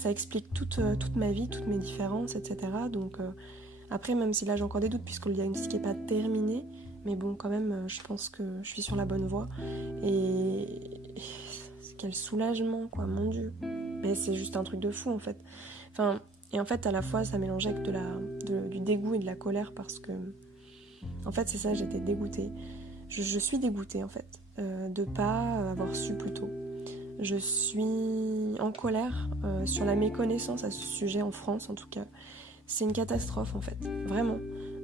Ça explique toute ma vie, toutes mes différences, etc. Donc après, même si là j'ai encore des doutes puisque le diagnostic n'est pas terminé, mais bon, quand même, je pense que je suis sur la bonne voie. Et quel soulagement, quoi, mon Dieu. Mais c'est juste un truc de fou, en fait. Enfin, et en fait, à la fois, ça mélangeait avec du dégoût et de la colère parce que, en fait, c'est ça, j'étais dégoûtée. Je suis dégoûtée, en fait, de pas avoir su plus tôt. Je suis en colère sur la méconnaissance à ce sujet en France, en tout cas. C'est une catastrophe, en fait, vraiment.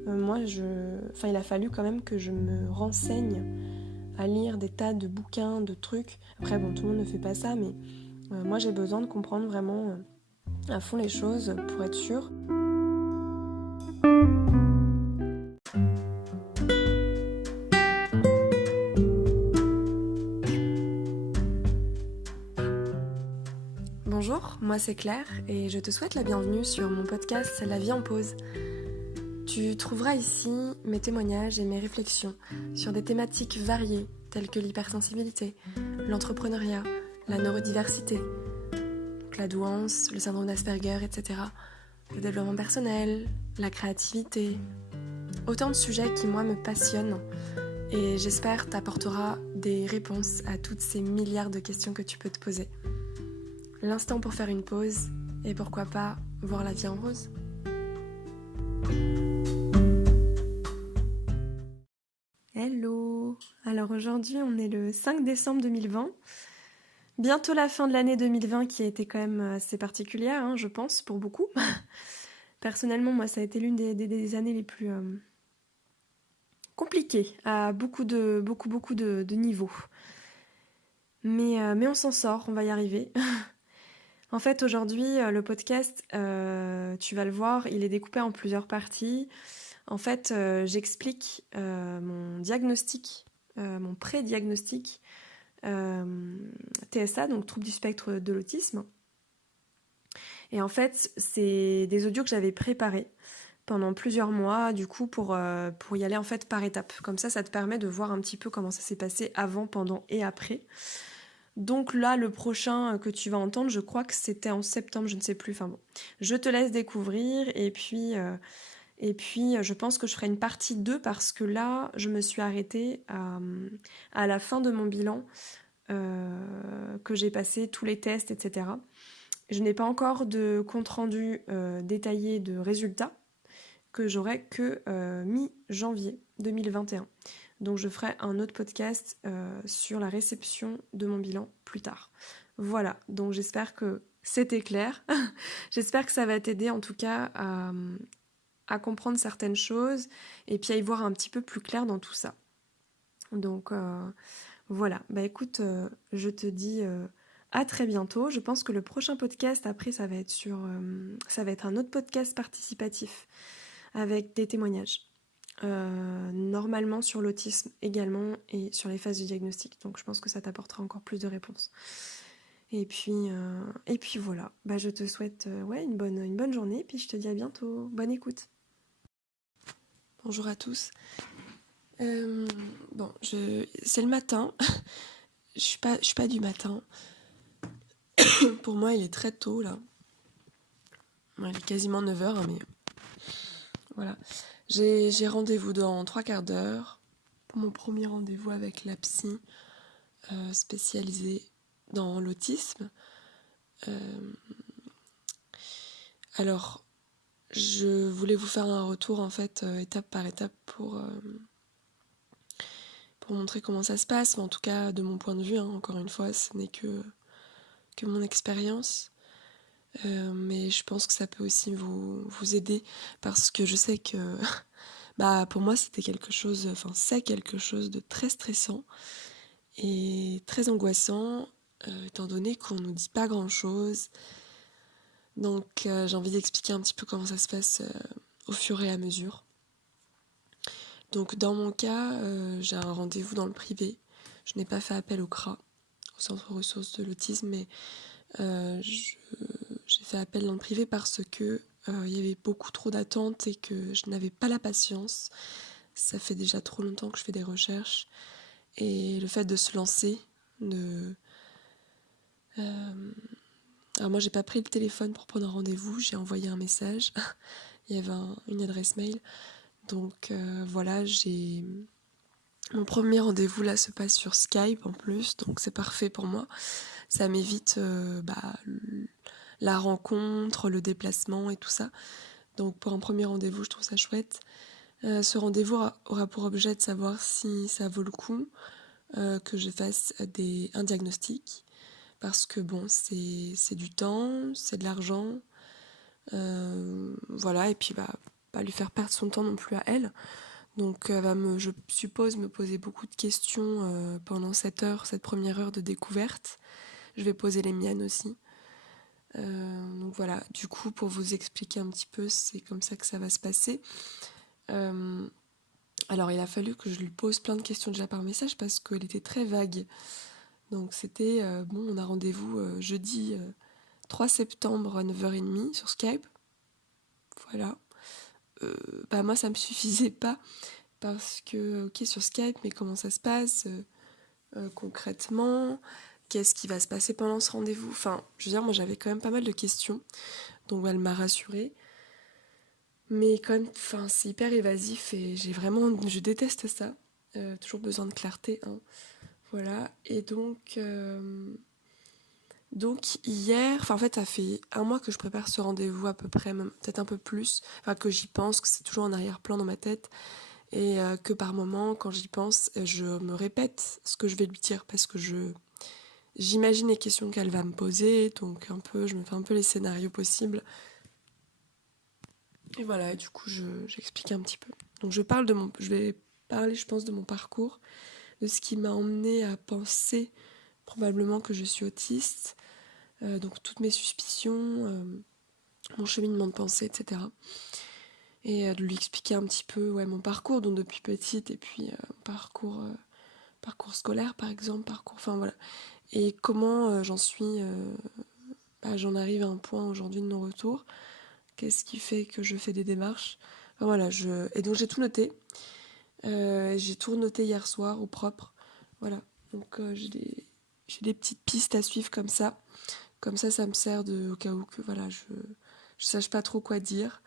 Il a fallu quand même que je me renseigne à lire des tas de bouquins, de trucs. Après, bon, tout le monde ne fait pas ça, mais moi, j'ai besoin de comprendre vraiment à fond les choses pour être sûre. Bonjour, moi c'est Claire et je te souhaite la bienvenue sur mon podcast La vie en pause. Tu trouveras ici mes témoignages et mes réflexions sur des thématiques variées telles que l'hypersensibilité, l'entrepreneuriat, la neurodiversité, donc la douance, le syndrome d'Asperger, etc. Le développement personnel, la créativité. Autant de sujets qui, moi, me passionnent et j'espère t'apportera des réponses à toutes ces milliards de questions que tu peux te poser. L'instant pour faire une pause et pourquoi pas voir la vie en rose. Hello! Alors aujourd'hui on est le 5 décembre 2020. Bientôt la fin de l'année 2020 qui a été quand même assez particulière, je pense, pour beaucoup. Personnellement, moi ça a été l'une des années les plus compliquées à beaucoup de niveaux. Mais on s'en sort, on va y arriver. En fait, aujourd'hui, le podcast, tu vas le voir, il est découpé en plusieurs parties. En fait, j'explique mon diagnostic, mon pré-diagnostic TSA, donc trouble du spectre de l'autisme. Et en fait, c'est des audios que j'avais préparés pendant plusieurs mois, du coup, pour y aller en fait par étapes. Comme ça te permet de voir un petit peu comment ça s'est passé avant, pendant et après. Donc là, le prochain que tu vas entendre, je crois que c'était en septembre, je ne sais plus. Enfin bon, je te laisse découvrir et puis je pense que je ferai une partie 2 parce que là, je me suis arrêtée à la fin de mon bilan, que j'ai passé tous les tests, etc. Je n'ai pas encore de compte-rendu détaillé de résultats que j'aurai que mi-janvier 2021. Donc je ferai un autre podcast sur la réception de mon bilan plus tard. Voilà, donc j'espère que c'était clair. J'espère que ça va t'aider en tout cas à comprendre certaines choses et puis à y voir un petit peu plus clair dans tout ça. Donc voilà, bah écoute, je te dis à très bientôt. Je pense que le prochain podcast après ça va être un autre podcast participatif avec des témoignages. Normalement sur l'autisme également et sur les phases du diagnostic. Donc je pense que ça t'apportera encore plus de réponses. Et puis voilà, bah, je te souhaite une bonne journée et puis je te dis à bientôt. Bonne écoute. Bonjour à tous. C'est le matin. je suis pas du matin. Pour moi, il est très tôt là. Ouais, il est quasiment 9h, mais voilà. J'ai rendez-vous dans 3/4 d'heure pour mon premier rendez-vous avec la psy spécialisée dans l'autisme. Alors, je voulais vous faire un retour en fait étape par étape pour montrer comment ça se passe, mais en tout cas de mon point de vue, encore une fois, ce n'est que mon expérience. Mais je pense que ça peut aussi vous aider parce que je sais que pour moi c'est quelque chose de très stressant et très angoissant étant donné qu'on nous dit pas grand chose. Donc j'ai envie d'expliquer un petit peu comment ça se passe au fur et à mesure. Donc dans mon cas, j'ai un rendez-vous dans le privé. Je n'ai pas fait appel au CRA, au Centre ressources de l'autisme, mais j'ai fait appel dans le privé parce que il y avait beaucoup trop d'attentes et que je n'avais pas la patience. Ça fait déjà trop longtemps que je fais des recherches et le fait de se lancer, Alors moi, j'ai pas pris le téléphone pour prendre un rendez-vous, j'ai envoyé un message. Il y avait une adresse mail. Donc voilà, j'ai... Mon premier rendez-vous là se passe sur Skype en plus, donc c'est parfait pour moi. Ça m'évite la rencontre, le déplacement et tout ça. Donc pour un premier rendez-vous, je trouve ça chouette. Ce rendez-vous aura pour objet de savoir si ça vaut le coup que je fasse un diagnostic. Parce que bon, c'est du temps, c'est de l'argent. Voilà, et puis pas lui faire perdre son temps non plus à elle. Donc elle va je suppose, me poser beaucoup de questions pendant cette première heure de découverte. Je vais poser les miennes aussi. Donc voilà, du coup, pour vous expliquer un petit peu, c'est comme ça que ça va se passer. Alors il a fallu que je lui pose plein de questions déjà par message parce qu'elle était très vague. Donc c'était, bon, on a rendez-vous jeudi 3 septembre à 9h30 sur Skype. Voilà. Moi, ça me suffisait pas parce que, ok, sur Skype, mais comment ça se passe concrètement? Qu'est-ce qui va se passer pendant ce rendez-vous? Enfin, je veux dire, moi, j'avais quand même pas mal de questions, donc elle m'a rassurée. Mais quand même, enfin, c'est hyper évasif et je déteste ça. Toujours besoin de clarté, hein. Voilà. Et donc hier, enfin en fait, ça fait un mois que je prépare ce rendez-vous à peu près, même peut-être un peu plus. Enfin, que j'y pense, que c'est toujours en arrière-plan dans ma tête. Et que par moments, quand j'y pense, je me répète ce que je vais lui dire parce que j'imagine les questions qu'elle va me poser, donc je me fais un peu les scénarios possibles. Et voilà, et du coup, j'explique un petit peu. Donc je vais parler, je pense, de mon parcours, de ce qui m'a emmené à penser probablement que je suis autiste, donc toutes mes suspicions, mon cheminement de pensée, etc. Et de lui expliquer un petit peu mon parcours, donc depuis petite, et puis parcours scolaire par exemple, enfin voilà. Et comment j'en arrive à un point aujourd'hui de non-retour. Qu'est-ce qui fait que je fais des démarches? Enfin, voilà, et donc j'ai tout noté. J'ai tout noté hier soir au propre. Voilà, donc j'ai des petites pistes à suivre comme ça. Comme ça me sert au cas où que voilà, je sache pas trop quoi dire,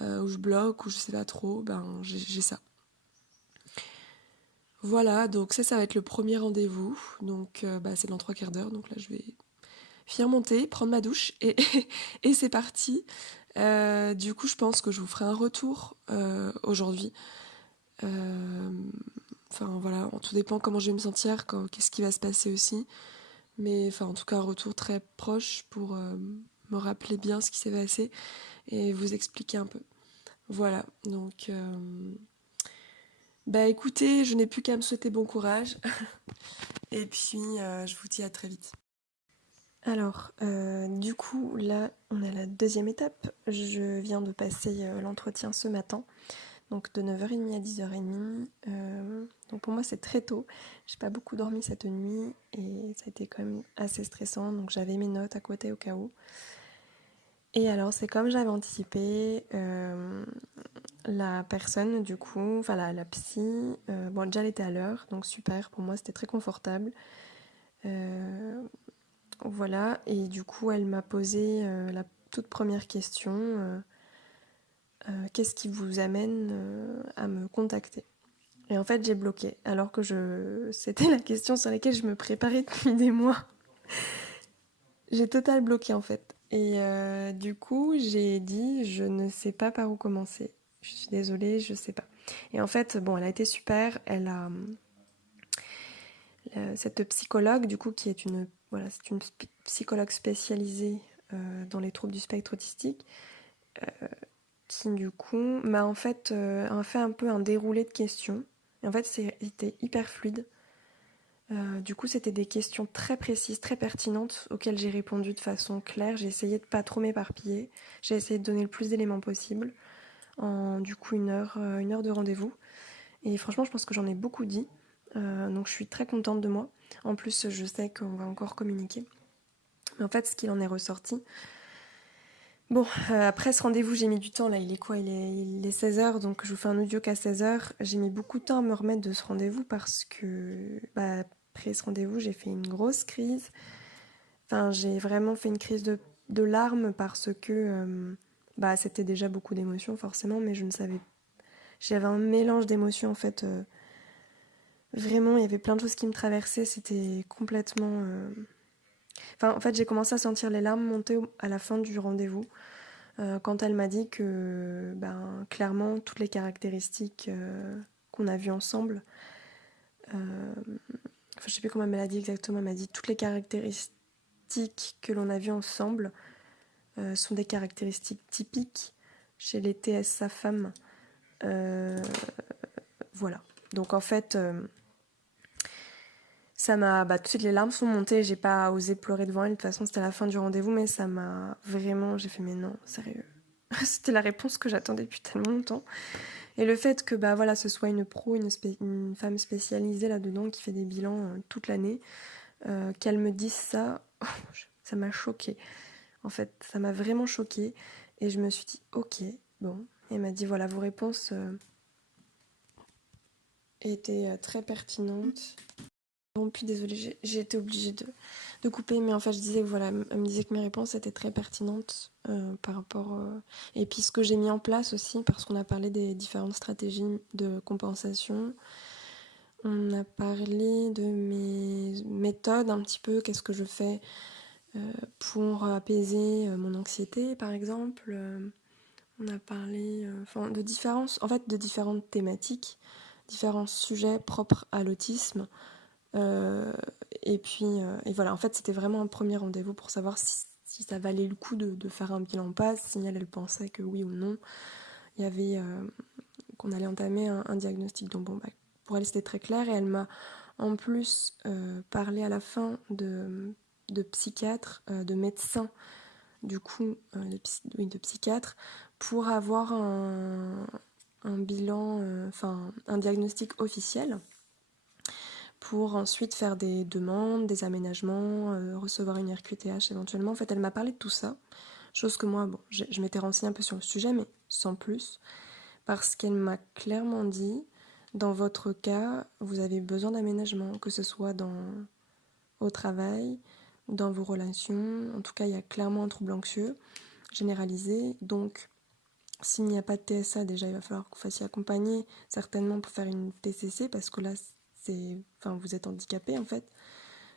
ou je bloque, ou je sais pas trop, j'ai ça. Voilà, donc ça va être le premier rendez-vous. Donc c'est dans 3 quarts d'heure. Donc là, je vais finir mon thé, prendre ma douche et c'est parti. Du coup, je pense que je vous ferai un retour aujourd'hui. Enfin voilà, tout dépend comment je vais me sentir, qu'est-ce qui va se passer aussi. Mais enfin, en tout cas, un retour très proche pour me rappeler bien ce qui s'est passé et vous expliquer un peu. Voilà, donc écoutez, je n'ai plus qu'à me souhaiter bon courage et puis je vous dis à très vite. Alors, du coup, là, on est à la deuxième étape. Je viens de passer l'entretien ce matin, donc de 9h30 à 10h30. Donc pour moi, c'est très tôt. J'ai pas beaucoup dormi cette nuit et ça a été quand même assez stressant. Donc j'avais mes notes à côté au cas où. Et alors, c'est comme j'avais anticipé, la personne, du coup, enfin la psy, déjà elle était à l'heure, donc super, pour moi c'était très confortable. Voilà, et du coup, elle m'a posé la toute première question, qu'est-ce qui vous amène à me contacter? Et en fait, j'ai bloqué, alors que c'était la question sur laquelle je me préparais depuis des mois. J'ai total bloqué en fait. Et du coup, j'ai dit, je ne sais pas par où commencer. Je suis désolée, je sais pas. Et en fait, bon, elle a été super. Cette psychologue, du coup, qui est c'est une psychologue spécialisée dans les troubles du spectre autistique, qui du coup m'a en fait a fait un peu un déroulé de questions. Et en fait, c'était hyper fluide. Du coup, c'était des questions très précises, très pertinentes, auxquelles j'ai répondu de façon claire. J'ai essayé de pas trop m'éparpiller. J'ai essayé de donner le plus d'éléments possible en du coup une heure de rendez-vous. Et franchement, je pense que j'en ai beaucoup dit. Donc je suis très contente de moi. En plus, je sais qu'on va encore communiquer. Mais en fait, ce qu'il en est ressorti... Bon, après ce rendez-vous, j'ai mis du temps. Là, il est quoi? Il est 16h, donc je vous fais un audio qu'à 16h. J'ai mis beaucoup de temps à me remettre de ce rendez-vous parce que... après ce rendez-vous, j'ai fait une grosse crise. Enfin, j'ai vraiment fait une crise de larmes parce que bah, c'était déjà beaucoup d'émotions forcément, mais je ne savais. J'avais un mélange d'émotions en fait. Vraiment, il y avait plein de choses qui me traversaient. C'était complètement. Enfin, en fait, j'ai commencé à sentir les larmes monter à la fin du rendez-vous. Quand elle m'a dit que, ben, clairement, toutes les caractéristiques qu'on a vues ensemble, enfin, je sais plus comment elle m'a dit exactement, elle m'a dit toutes les caractéristiques que l'on a vues ensemble sont des caractéristiques typiques chez les TSA femmes. Euh, voilà. Donc en fait, ça m'a, bah, tout de suite les larmes sont montées. J'ai pas osé pleurer devant elle. De toute façon, c'était la fin du rendez-vous, mais ça m'a vraiment. J'ai fait mais non, sérieux. C'était la réponse que j'attendais depuis tellement longtemps. Et le fait que bah voilà, ce soit une pro, une femme spécialisée là-dedans qui fait des bilans toute l'année, qu'elle me dise ça, ça m'a choquée. En fait, ça m'a vraiment choquée. Et je me suis dit, ok, bon. Et elle m'a dit, voilà, vos réponses étaient très pertinentes. Bon, puis désolée, j'ai été obligée de couper, mais en fait, je disais, voilà, elle me disait que mes réponses étaient très pertinentes par rapport. Et puis ce que j'ai mis en place aussi, parce qu'on a parlé des différentes stratégies de compensation. On a parlé de mes méthodes un petit peu, qu'est-ce que je fais pour apaiser mon anxiété par exemple. On a parlé de différences, en fait de différentes thématiques, différents sujets propres à l'autisme. Euh, et puis et voilà, en fait c'était vraiment un premier rendez-vous pour savoir si ça valait le coup de faire un bilan passe, si elle pensait que oui ou non. Il y avait qu'on allait entamer un diagnostic. Donc bon, bah, pour elle c'était très clair et elle m'a en plus parlé à la fin de psychiatre, de médecin, du coup, de psychiatre, pour avoir un bilan, enfin un diagnostic officiel, pour ensuite faire des demandes, des aménagements, recevoir une RQTH éventuellement. En fait, elle m'a parlé de tout ça, chose que moi, bon, je m'étais renseignée un peu sur le sujet, mais sans plus. Parce qu'elle m'a clairement dit, dans votre cas, vous avez besoin d'aménagement, que ce soit au travail ou dans vos relations. En tout cas, il y a clairement un trouble anxieux généralisé. Donc, s'il n'y a pas de TSA, déjà, il va falloir que vous fassiez accompagner, certainement pour faire une TCC, parce que là, enfin, vous êtes handicapé, en fait,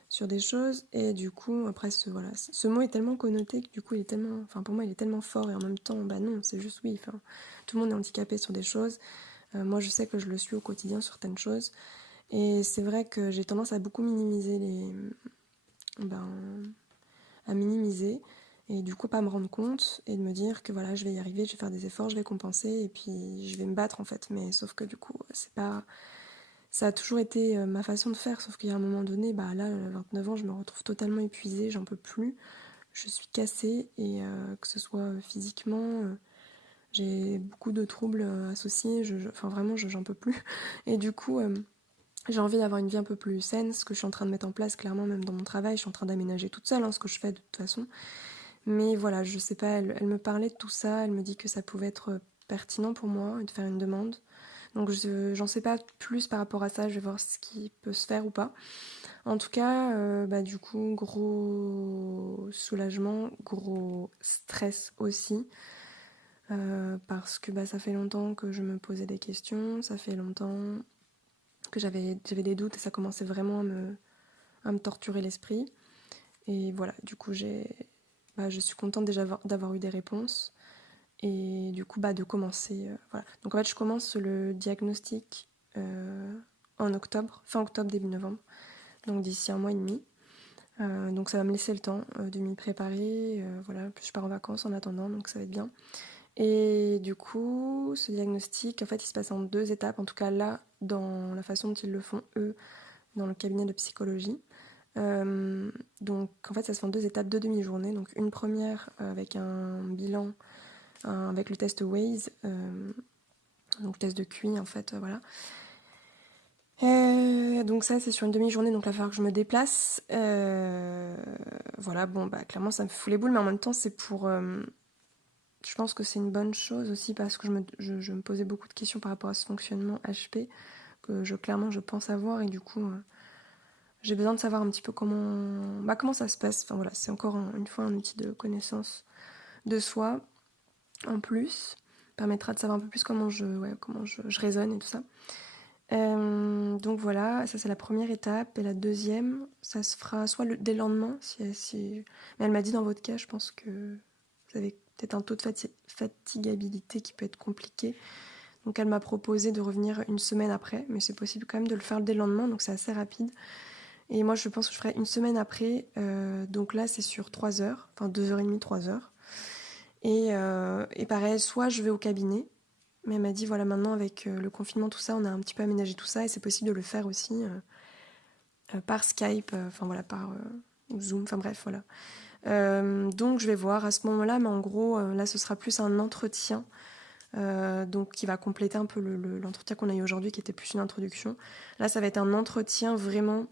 sur des choses. Et du coup, après, voilà, ce mot est tellement connoté que du coup, il est tellement, enfin, pour moi, il est tellement fort. Et en même temps, bah non, c'est juste oui. Enfin, tout le monde est handicapé sur des choses. Moi, je sais que je le suis au quotidien sur certaines choses. Et c'est vrai que j'ai tendance à beaucoup minimiser ben, à minimiser. Et du coup, pas me rendre compte et de me dire que voilà, je vais y arriver, je vais faire des efforts, je vais compenser et puis je vais me battre en fait. Mais sauf que du coup, c'est pas. Ça a toujours été ma façon de faire, sauf qu'il y a un moment donné, bah là, à 29 ans, je me retrouve totalement épuisée, j'en peux plus. Je suis cassée et que ce soit physiquement, j'ai beaucoup de troubles associés, enfin vraiment, j'en peux plus. Et du coup, j'ai envie d'avoir une vie un peu plus saine, ce que je suis en train de mettre en place, clairement, même dans mon travail, je suis en train d'aménager toute seule, hein, ce que je fais de toute façon. Mais voilà, je sais pas, elle me parlait de tout ça, elle me dit que ça pouvait être pertinent pour moi de faire une demande. Donc j'en sais pas plus par rapport à ça, je vais voir ce qui peut se faire ou pas. En tout cas, bah, du coup, gros soulagement, gros stress aussi. Parce que bah, ça fait longtemps que je me posais des questions, ça fait longtemps que j'avais des doutes et ça commençait vraiment à me torturer l'esprit. Et voilà, du coup, je suis contente déjà d'avoir eu des réponses et du coup, bah, de commencer. Voilà. Donc en fait, je commence le diagnostic en octobre, fin octobre, début novembre, donc d'ici un mois et demi. Donc ça va me laisser le temps de m'y préparer. Voilà, puis je pars en vacances en attendant, donc ça va être bien. Et du coup, ce diagnostic, en fait, il se passe en 2 étapes, en tout cas là, dans la façon dont ils le font eux, dans le cabinet de psychologie. Donc en fait, ça se fait en 2 étapes, 2 demi-journées. Donc une première avec un bilan, avec le test Waze, donc le test de QI en fait, voilà. Donc ça c'est sur une demi-journée, donc là il va falloir que je me déplace. Voilà, bon bah clairement ça me fout les boules, mais en même temps c'est pour... je pense que c'est une bonne chose aussi parce que je me posais beaucoup de questions par rapport à ce fonctionnement HP que clairement je pense avoir et du coup j'ai besoin de savoir un petit peu comment ça se passe. Enfin voilà, c'est encore une fois un outil de connaissance de soi en plus. Permettra de savoir un peu plus comment je raisonne et tout ça. Donc voilà, ça c'est la première étape. Et la deuxième, ça se fera soit dès le lendemain, mais elle m'a dit dans votre cas, je pense que vous avez peut-être un taux de fatigabilité qui peut être compliqué. Donc elle m'a proposé de revenir une semaine après, mais c'est possible quand même de le faire dès le lendemain, donc c'est assez rapide. Et moi je pense que je ferai une semaine après, donc là c'est sur 3 heures, enfin 2h30, 3 heures. Et pareil, soit je vais au cabinet, mais elle m'a dit voilà, maintenant avec le confinement, tout ça, on a un petit peu aménagé tout ça, et c'est possible de le faire aussi par Skype, enfin voilà, par Zoom, enfin bref, voilà. Donc je vais voir à ce moment-là, mais en gros, là ce sera plus un entretien, donc qui va compléter un peu l'entretien qu'on a eu aujourd'hui, qui était plus une introduction. Là, ça va être un entretien vraiment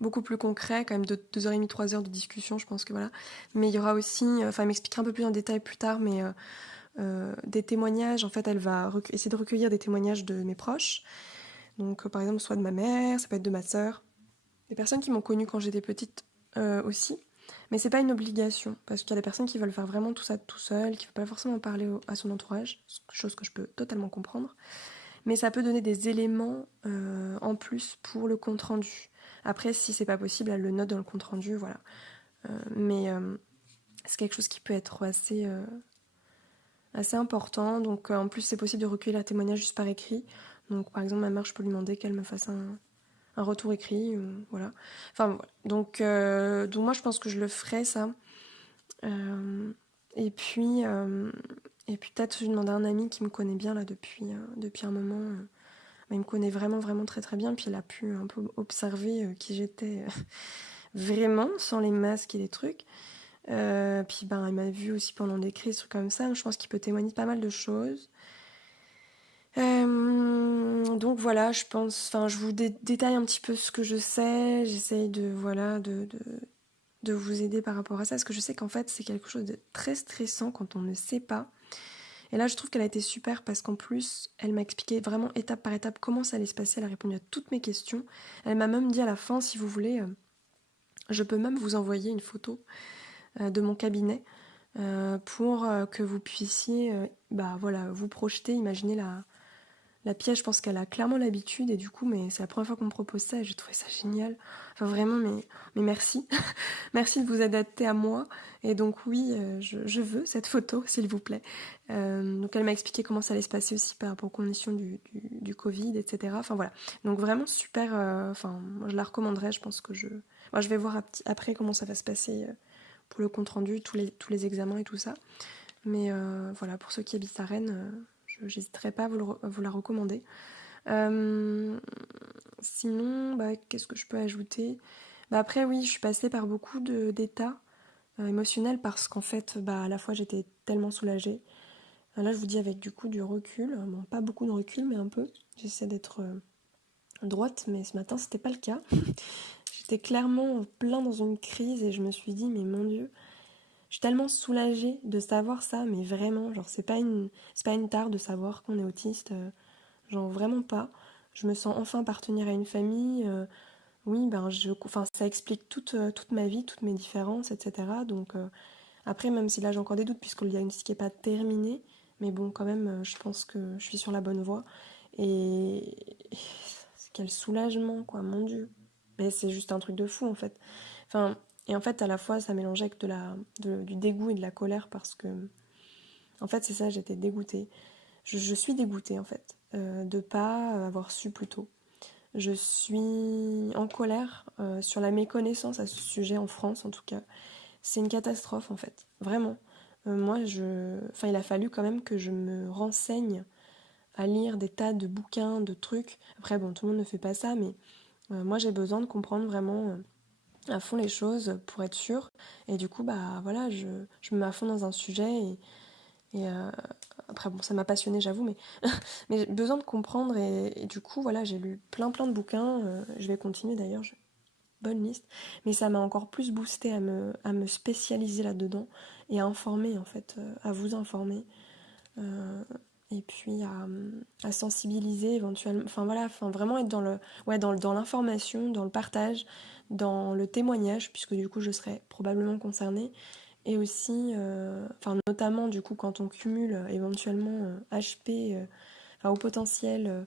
beaucoup plus concret, quand même de 2h30, 3 heures de discussion, je pense que voilà. Mais il y aura aussi, enfin, elle m'expliquera un peu plus en détail plus tard, mais des témoignages. En fait, elle va essayer de recueillir des témoignages de mes proches. Donc, par exemple, soit de ma mère, ça peut être de ma sœur, des personnes qui m'ont connue quand j'étais petite aussi. Mais c'est pas une obligation, parce qu'il y a des personnes qui veulent faire vraiment tout ça tout seul, qui ne veulent pas forcément parler à son entourage, chose que je peux totalement comprendre. Mais ça peut donner des éléments en plus pour le compte rendu. Après, si c'est pas possible, elle le note dans le compte rendu, voilà. Mais c'est quelque chose qui peut être assez important. Donc en plus, c'est possible de recueillir un témoignage juste par écrit. Donc par exemple, ma mère, je peux lui demander qu'elle me fasse un retour écrit, voilà. Enfin voilà. Donc moi, je pense que je le ferai ça. Euh, et puis, euh, et puis peut-être je vais demander à un ami qui me connaît bien là depuis un moment. Il me connaît vraiment, vraiment très très bien. Puis il a pu un peu observer qui j'étais vraiment, sans les masques et les trucs. Puis ben, il m'a vu aussi pendant des crises, trucs comme ça. Je pense qu'il peut témoigner de pas mal de choses. Donc voilà, je pense, enfin, je vous détaille un petit peu ce que je sais. J'essaye de vous aider par rapport à ça, parce que je sais qu'en fait, c'est quelque chose de très stressant quand on ne sait pas. Et là, je trouve qu'elle a été super parce qu'en plus, elle m'a expliqué vraiment étape par étape comment ça allait se passer. Elle a répondu à toutes mes questions. Elle m'a même dit à la fin, si vous voulez, je peux même vous envoyer une photo de mon cabinet pour que vous puissiez bah, voilà, vous projeter, imaginer la pièce. Je pense qu'elle a clairement l'habitude et du coup, mais c'est la première fois qu'on me propose ça et j'ai trouvé ça génial. Enfin vraiment, mais merci. Merci de vous adapter à moi. Et donc oui, je veux cette photo, s'il vous plaît. Donc elle m'a expliqué comment ça allait se passer aussi par rapport aux conditions du Covid, etc. Enfin voilà. Donc vraiment super. Enfin, moi, je la recommanderais. Je pense que moi, je vais voir après comment ça va se passer pour le compte rendu, tous les examens et tout ça. Mais voilà, pour ceux qui habitent à Rennes, je n'hésiterai pas à vous la recommander. Sinon, bah, qu'est-ce que je peux ajouter? Bah après, oui, je suis passée par beaucoup d'états émotionnels parce qu'en fait, bah, à la fois, j'étais tellement soulagée. Là, je vous dis avec du coup du recul. Bon, pas beaucoup de recul, mais un peu. J'essaie d'être droite, mais ce matin, c'était pas le cas. J'étais clairement plein dans une crise et je me suis dit, mais mon Dieu, je suis tellement soulagée de savoir ça, mais vraiment, genre, c'est pas une tare de savoir qu'on est autiste. Genre, vraiment pas. Je me sens enfin appartenir à une famille. Oui, ben enfin, ça explique toute ma vie, toutes mes différences, etc. Donc après, même si là j'ai encore des doutes puisque le diagnostic n'est pas terminé, mais bon, quand même, je pense que je suis sur la bonne voie. Et quel soulagement, quoi, mon Dieu. Mais c'est juste un truc de fou, en fait. Enfin, et en fait, à la fois, ça mélangeait avec du dégoût et de la colère parce que, en fait, c'est ça, j'étais dégoûtée. Je suis dégoûtée, en fait, de pas avoir su plus tôt. Je suis en colère sur la méconnaissance à ce sujet en France, en tout cas. C'est une catastrophe, en fait. Vraiment. Enfin, il a fallu quand même que je me renseigne à lire des tas de bouquins, de trucs. Après, bon, tout le monde ne fait pas ça, mais moi, j'ai besoin de comprendre vraiment à fond les choses pour être sûre. Et du coup, bah voilà, je me mets à fond dans un sujet et après, bon, ça m'a passionnée, j'avoue, mais j'ai besoin de comprendre et du coup, voilà, j'ai lu plein plein de bouquins. Je vais continuer d'ailleurs, bonne liste. Mais ça m'a encore plus boosté à me spécialiser là-dedans et à informer, en fait, à vous informer. et puis à sensibiliser éventuellement, enfin voilà, enfin vraiment être dans l'information, dans le partage, dans le témoignage, puisque du coup je serais probablement concernée, et aussi, enfin notamment du coup quand on cumule éventuellement HP, enfin au potentiel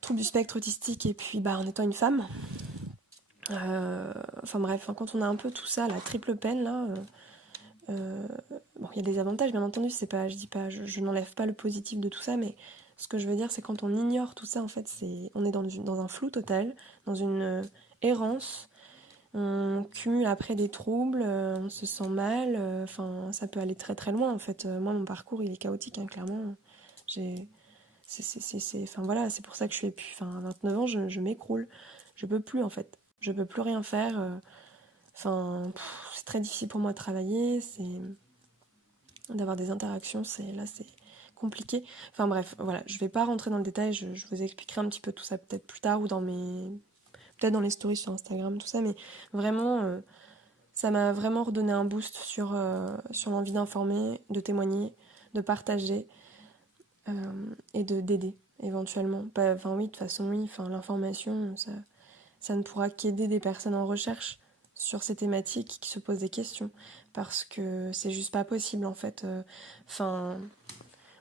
trouble du spectre autistique, et puis bah en étant une femme, enfin bref, hein, quand on a un peu tout ça, la triple peine là. Euh, bon, il y a des avantages, bien entendu, c'est pas, je dis pas, je n'enlève pas le positif de tout ça, mais ce que je veux dire, c'est quand on ignore tout ça, en fait, on est dans un flou total, dans une errance, on cumule après des troubles, on se sent mal, enfin, ça peut aller très très loin, en fait. Moi, mon parcours, il est chaotique, hein, clairement. J'ai, enfin voilà, c'est pour ça que je suis, enfin, à 29 ans, je m'écroule, je peux plus, en fait, je peux plus rien faire. Enfin, c'est très difficile pour moi de travailler, c'est d'avoir des interactions, c'est compliqué. Enfin bref, voilà, je vais pas rentrer dans le détail, je vous expliquerai un petit peu tout ça peut-être plus tard ou peut-être dans les stories sur Instagram, tout ça, mais vraiment, ça m'a vraiment redonné un boost sur l'envie d'informer, de témoigner, de partager et d'aider éventuellement. Enfin oui, de toute façon oui, enfin l'information, ça ne pourra qu'aider des personnes en recherche sur ces thématiques qui se posent des questions parce que c'est juste pas possible en fait. Enfin,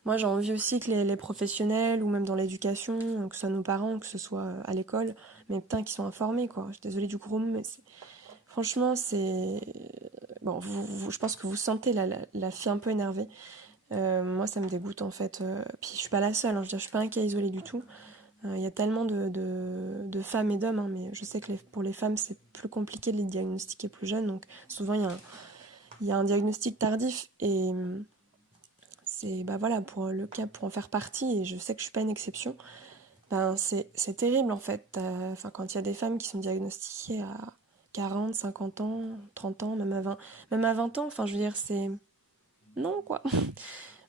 moi j'ai envie aussi que les professionnels ou même dans l'éducation, que ce soit nos parents, que ce soit à l'école, mais putain qui sont informés quoi. Je suis désolée du gros mot, mais franchement c'est bon. Je pense que vous sentez la fille un peu énervée. Moi ça me dégoûte en fait. Puis je suis pas la seule. Hein. Je veux dire, je suis pas un cas isolé du tout. Il y a tellement de femmes et d'hommes, hein, mais je sais que pour les femmes, c'est plus compliqué de les diagnostiquer plus jeunes. Donc souvent, il y a un diagnostic tardif. Et c'est, bah voilà, pour le cas, pour en faire partie, et je sais que je suis pas une exception, ben c'est terrible en fait. Enfin, quand il y a des femmes qui sont diagnostiquées à 40, 50 ans, 30 ans, même à 20 ans, enfin, je veux dire, c'est... Non, quoi.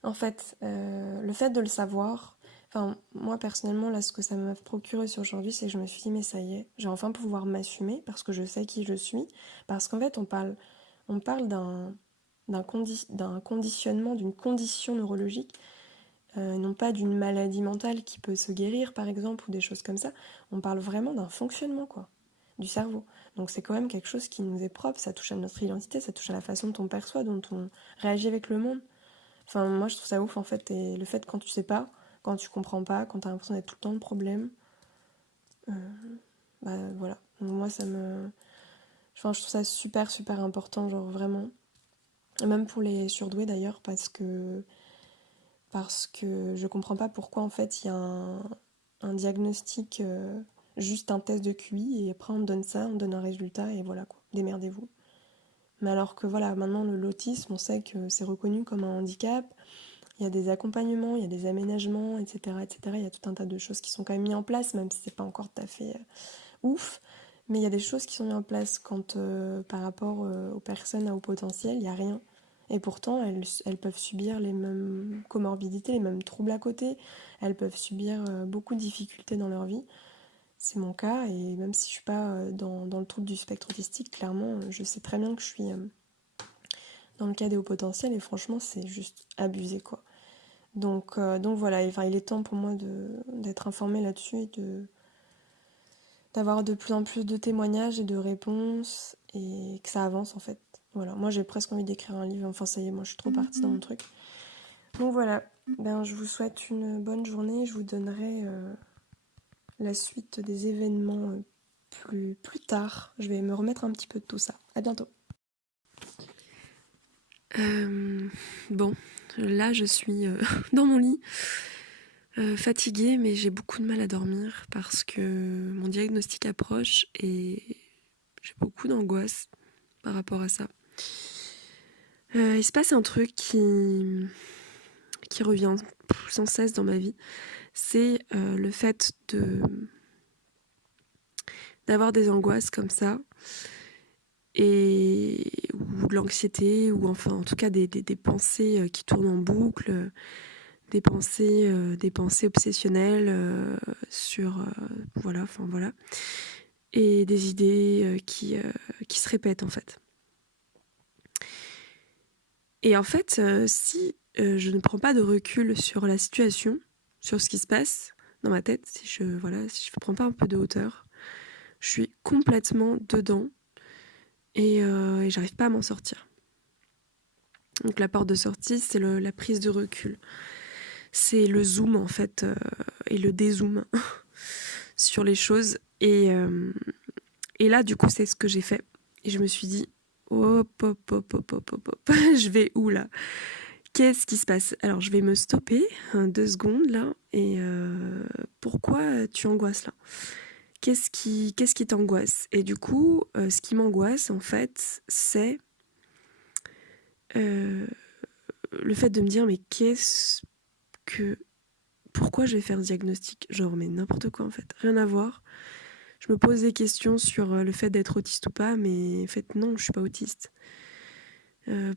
En fait, le fait de le savoir, enfin, moi personnellement, là, ce que ça m'a procuré sur aujourd'hui, c'est que je me suis dit, mais ça y est, j'ai enfin pouvoir m'assumer parce que je sais qui je suis. Parce qu'en fait, on parle d'un conditionnement, d'une condition neurologique, non pas d'une maladie mentale qui peut se guérir, par exemple, ou des choses comme ça. On parle vraiment d'un fonctionnement, quoi, du cerveau. Donc c'est quand même quelque chose qui nous est propre, ça touche à notre identité, ça touche à la façon dont on perçoit, dont on réagit avec le monde. Enfin, moi, je trouve ça ouf, en fait. Et le fait, quand tu sais pas, quand tu comprends pas, quand t'as l'impression d'être tout le temps le problème, euh, bah voilà. Donc, moi, enfin, je trouve ça super, super important, genre vraiment. Et même pour les surdoués, d'ailleurs, parce que je comprends pas pourquoi, en fait, il y a un diagnostic, juste un test de QI, et après, on te donne ça, on te donne un résultat, et voilà, quoi. Démerdez-vous. Mais alors que, voilà, maintenant, l'autisme, on sait que c'est reconnu comme un handicap. Il y a des accompagnements, il y a des aménagements, etc., etc. Il y a tout un tas de choses qui sont quand même mises en place, même si c'est pas encore tout à fait ouf. Mais il y a des choses qui sont mises en place quand, par rapport aux personnes à haut potentiel, il n'y a rien. Et pourtant, elles peuvent subir les mêmes comorbidités, les mêmes troubles à côté. Elles peuvent subir beaucoup de difficultés dans leur vie. C'est mon cas, et même si je suis pas dans le trouble du spectre autistique, clairement, je sais très bien que je suis dans le cas des hauts potentiels, et franchement, c'est juste abusé, quoi. Donc voilà, enfin, il est temps pour moi d'être informée là-dessus et d'avoir de plus en plus de témoignages et de réponses et que ça avance en fait. Voilà, moi j'ai presque envie d'écrire un livre, enfin ça y est, moi je suis trop partie dans mon truc. Donc voilà, ben, je vous souhaite une bonne journée, je vous donnerai la suite des événements plus tard. Je vais me remettre un petit peu de tout ça. À bientôt. Bon, là je suis dans mon lit. Fatiguée, mais j'ai beaucoup de mal à dormir parce que mon diagnostic approche et j'ai beaucoup d'angoisse par rapport à ça. Il se passe un truc qui revient sans cesse dans ma vie, c'est le fait d'avoir des angoisses comme ça, ou de l'anxiété, ou enfin en tout cas des pensées qui tournent en boucle, des pensées obsessionnelles sur voilà, enfin voilà, et des idées qui se répètent en fait. Et en fait, si je ne prends pas de recul sur la situation, sur ce qui se passe dans ma tête, si je prends pas un peu de hauteur, je suis complètement dedans et j'arrive pas à m'en sortir. Donc la porte de sortie, c'est la prise de recul. C'est le zoom en fait et le dézoom sur les choses. Et là, du coup, c'est ce que j'ai fait. Et je me suis dit, hop, hop, hop, hop, hop, hop, hop. Je vais où là? Qu'est-ce qui se passe? Alors, je vais me stopper 2 secondes là. Et pourquoi tu angoisses là? Qu'est-ce qui t'angoisse? Et du coup, ce qui m'angoisse, en fait, c'est le fait de me dire, mais pourquoi je vais faire ce diagnostic? Genre, mais n'importe quoi, en fait. Rien à voir. Je me pose des questions sur le fait d'être autiste ou pas, mais en fait, non, je suis pas autiste.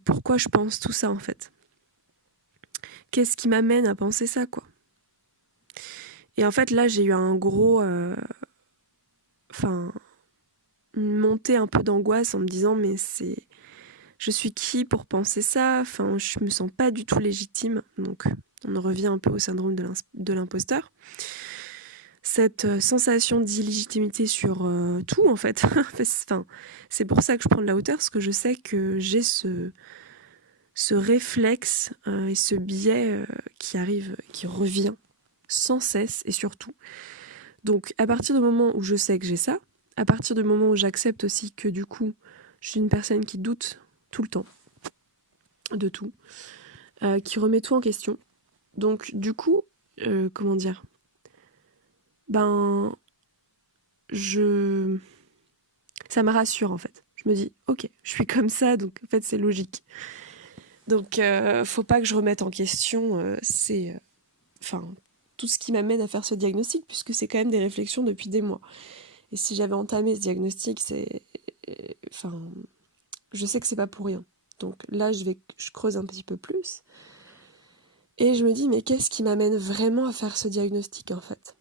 Pourquoi je pense tout ça, en fait? Qu'est-ce qui m'amène à penser ça, quoi? Et en fait, là, j'ai eu un gros... une montée un peu d'angoisse en me disant, mais je suis qui pour penser ça? Enfin, je me sens pas du tout légitime. Donc, on en revient un peu au syndrome de l'imposteur. Cette sensation d'illégitimité sur tout, en fait. Enfin, c'est pour ça que je prends de la hauteur, parce que je sais que j'ai ce réflexe et ce biais qui arrive, qui revient sans cesse et surtout. Donc, à partir du moment où je sais que j'ai ça, à partir du moment où j'accepte aussi que du coup, je suis une personne qui doute tout le temps de tout, qui remet tout en question. Donc, du coup, comment dire? Ça me rassure en fait. Je me dis, ok, je suis comme ça, donc en fait c'est logique. Donc, faut pas que je remette en question tout ce qui m'amène à faire ce diagnostic, puisque c'est quand même des réflexions depuis des mois. Et si j'avais entamé ce diagnostic, je sais que c'est pas pour rien. Donc là, je creuse un petit peu plus. Et je me dis, mais qu'est-ce qui m'amène vraiment à faire ce diagnostic, en fait?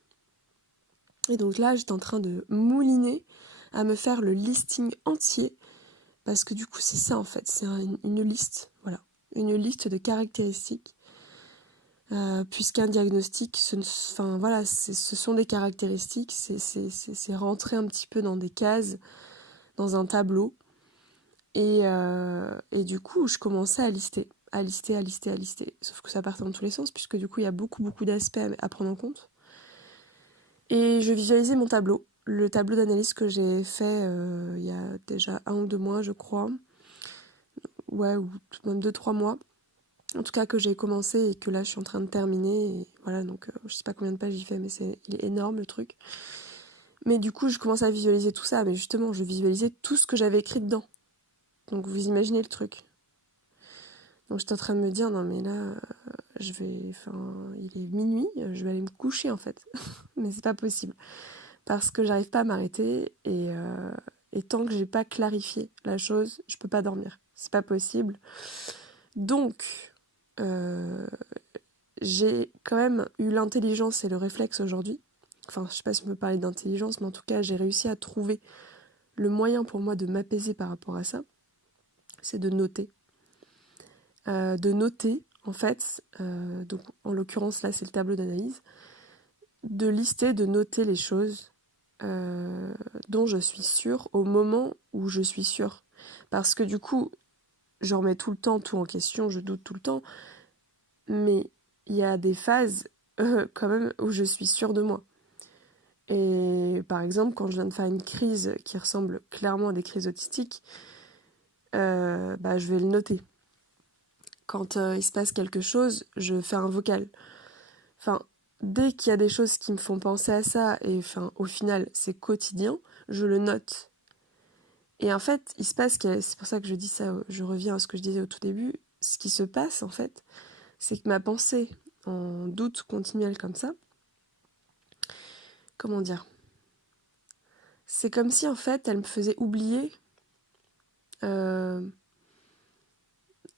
Et donc là, j'étais en train de mouliner à me faire le listing entier, parce que du coup, c'est ça, en fait. C'est une liste, voilà. Une liste de caractéristiques. Puisqu'un diagnostic, ce sont des caractéristiques, c'est rentrer un petit peu dans des cases, dans un tableau. Et du coup, je commençais à lister. Sauf que ça partait dans tous les sens, puisque du coup, il y a beaucoup, beaucoup d'aspects à prendre en compte. Et je visualisais mon tableau, le tableau d'analyse que j'ai fait il y a déjà 1 ou 2 mois, je crois. Ouais, ou même 2-3 mois. En tout cas, que j'ai commencé et que là, je suis en train de terminer. Et voilà, donc je sais pas combien de pages j'y fais, mais il est énorme le truc. Mais du coup, je commence à visualiser tout ça. Mais justement, je visualisais tout ce que j'avais écrit dedans. Donc vous imaginez le truc. Donc j'étais en train de me dire, non mais là, il est minuit, je vais aller me coucher en fait. Mais c'est pas possible. Parce que j'arrive pas à m'arrêter et tant que j'ai pas clarifié la chose, je peux pas dormir. C'est pas possible. Donc, j'ai quand même eu l'intelligence et le réflexe aujourd'hui. Enfin, je sais pas si on peut parler d'intelligence, mais en tout cas, j'ai réussi à trouver le moyen pour moi de m'apaiser par rapport à ça. C'est de noter. En fait, donc en l'occurrence là c'est le tableau d'analyse, de lister, de noter les choses dont je suis sûre au moment où je suis sûre. Parce que du coup, je remets tout le temps tout en question, je doute tout le temps, mais il y a des phases quand même où je suis sûre de moi. Et par exemple, quand je viens de faire une crise qui ressemble clairement à des crises autistiques, je vais le noter. Quand il se passe quelque chose, je fais un vocal. Enfin, dès qu'il y a des choses qui me font penser à ça, et au final, c'est quotidien, je le note. Et en fait, il se passe c'est pour ça que je dis ça, je reviens à ce que je disais au tout début, ce qui se passe, en fait, c'est que ma pensée en doute continuel comme ça, comment dire? C'est comme si, en fait, elle me faisait oublier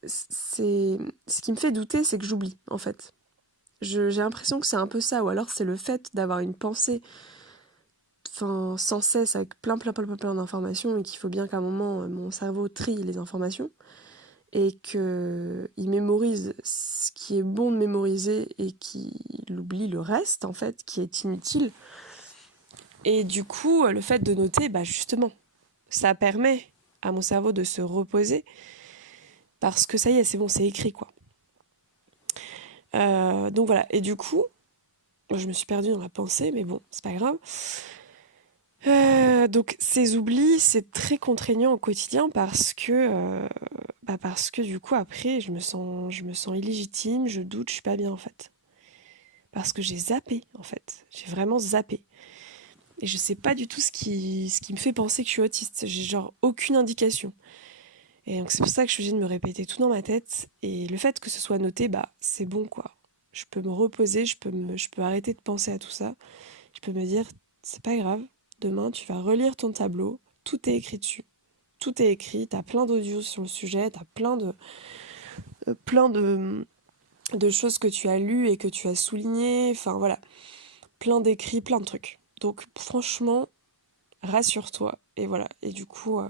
ce qui me fait douter, c'est que j'oublie, en fait. J'ai l'impression que c'est un peu ça, ou alors c'est le fait d'avoir une pensée sans cesse avec plein d'informations et qu'il faut bien qu'à un moment mon cerveau trie les informations. et qu'il mémorise ce qui est bon de mémoriser et qu'il oublie le reste, en fait, qui est inutile. Et du coup, le fait de noter, justement, ça permet à mon cerveau de se reposer parce que ça y est, c'est bon, c'est écrit, quoi. Donc voilà, et du coup, je me suis perdue dans la pensée, mais bon, c'est pas grave. Donc ces oublis, c'est très contraignant au quotidien parce que du coup après je me sens illégitime, je doute, je suis pas bien en fait. Parce que j'ai zappé en fait, j'ai vraiment zappé. Et je sais pas du tout ce qui me fait penser que je suis autiste, j'ai genre aucune indication. Et donc c'est pour ça que je suis obligée de me répéter tout dans ma tête. Et le fait que ce soit noté, c'est bon quoi. Je peux me reposer, je peux arrêter de penser à tout ça. Je peux me dire, c'est pas grave, demain tu vas relire ton tableau, tout est écrit dessus. Tout est écrit, t'as plein d'audios sur le sujet, t'as plein de choses que tu as lues et que tu as soulignées, enfin voilà, plein d'écrits, plein de trucs. Donc franchement, rassure-toi. Et voilà, et du coup,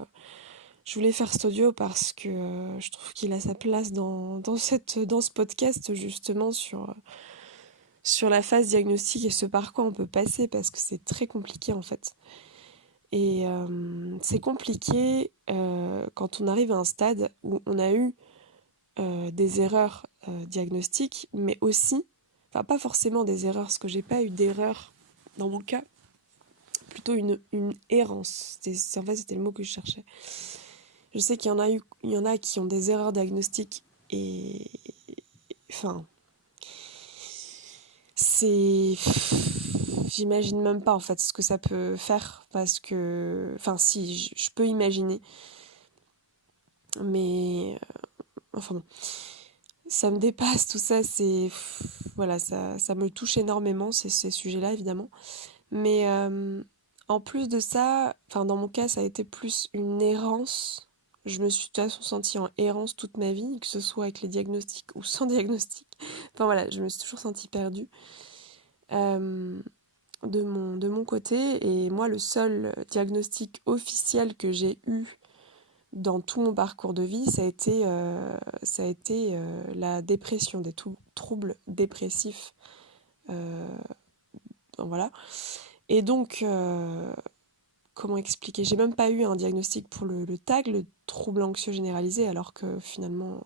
je voulais faire cet audio parce que je trouve qu'il a sa place dans ce podcast justement sur la phase diagnostique et ce par quoi on peut passer parce que c'est très compliqué en fait. Et c'est compliqué quand on arrive à un stade où on a eu des erreurs diagnostiques, mais aussi, enfin pas forcément des erreurs, parce que j'ai pas eu d'erreur dans mon cas, plutôt une errance. En fait, c'était le mot que je cherchais. Je sais il y en a qui ont des erreurs diagnostiques et, enfin, c'est, j'imagine même pas en fait ce que ça peut faire parce que, enfin, si, je peux imaginer, mais enfin bon, ça me dépasse tout ça, voilà, ça me touche énormément ces sujets-là évidemment. Mais en plus de ça, enfin dans mon cas, ça a été plus une errance. Je me suis de toute façon sentie en errance toute ma vie, que ce soit avec les diagnostics ou sans diagnostic. Enfin voilà, je me suis toujours sentie perdue euh, de mon côté. Et moi, le seul diagnostic officiel que j'ai eu dans tout mon parcours de vie, ça a été la dépression, des troubles dépressifs. Euh, voilà. Et donc, comment expliquer? J'ai même pas eu un diagnostic pour le TAG, le trouble anxieux généralisé, alors que finalement,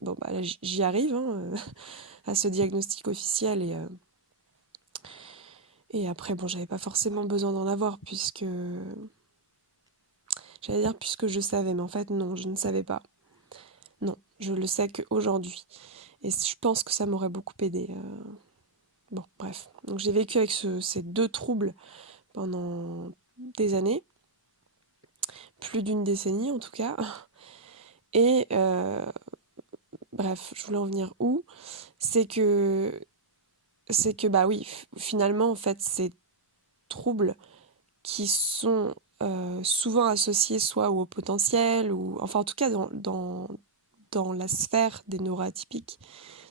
bon, là, j'y arrive hein, à ce diagnostic officiel. Et après, bon, j'avais pas forcément besoin d'en avoir, j'allais dire puisque je savais, mais en fait, non, je ne savais pas. Non, je le sais qu'aujourd'hui. Et je pense que ça m'aurait beaucoup aidé. Bon, bref. Donc j'ai vécu avec ces deux troubles pendant des années, plus d'une décennie en tout cas. Et bref, je voulais en venir où? C'est que, bah oui, finalement, en fait, ces troubles qui sont souvent associés soit au potentiel, ou enfin en tout cas dans la sphère des neuroatypiques,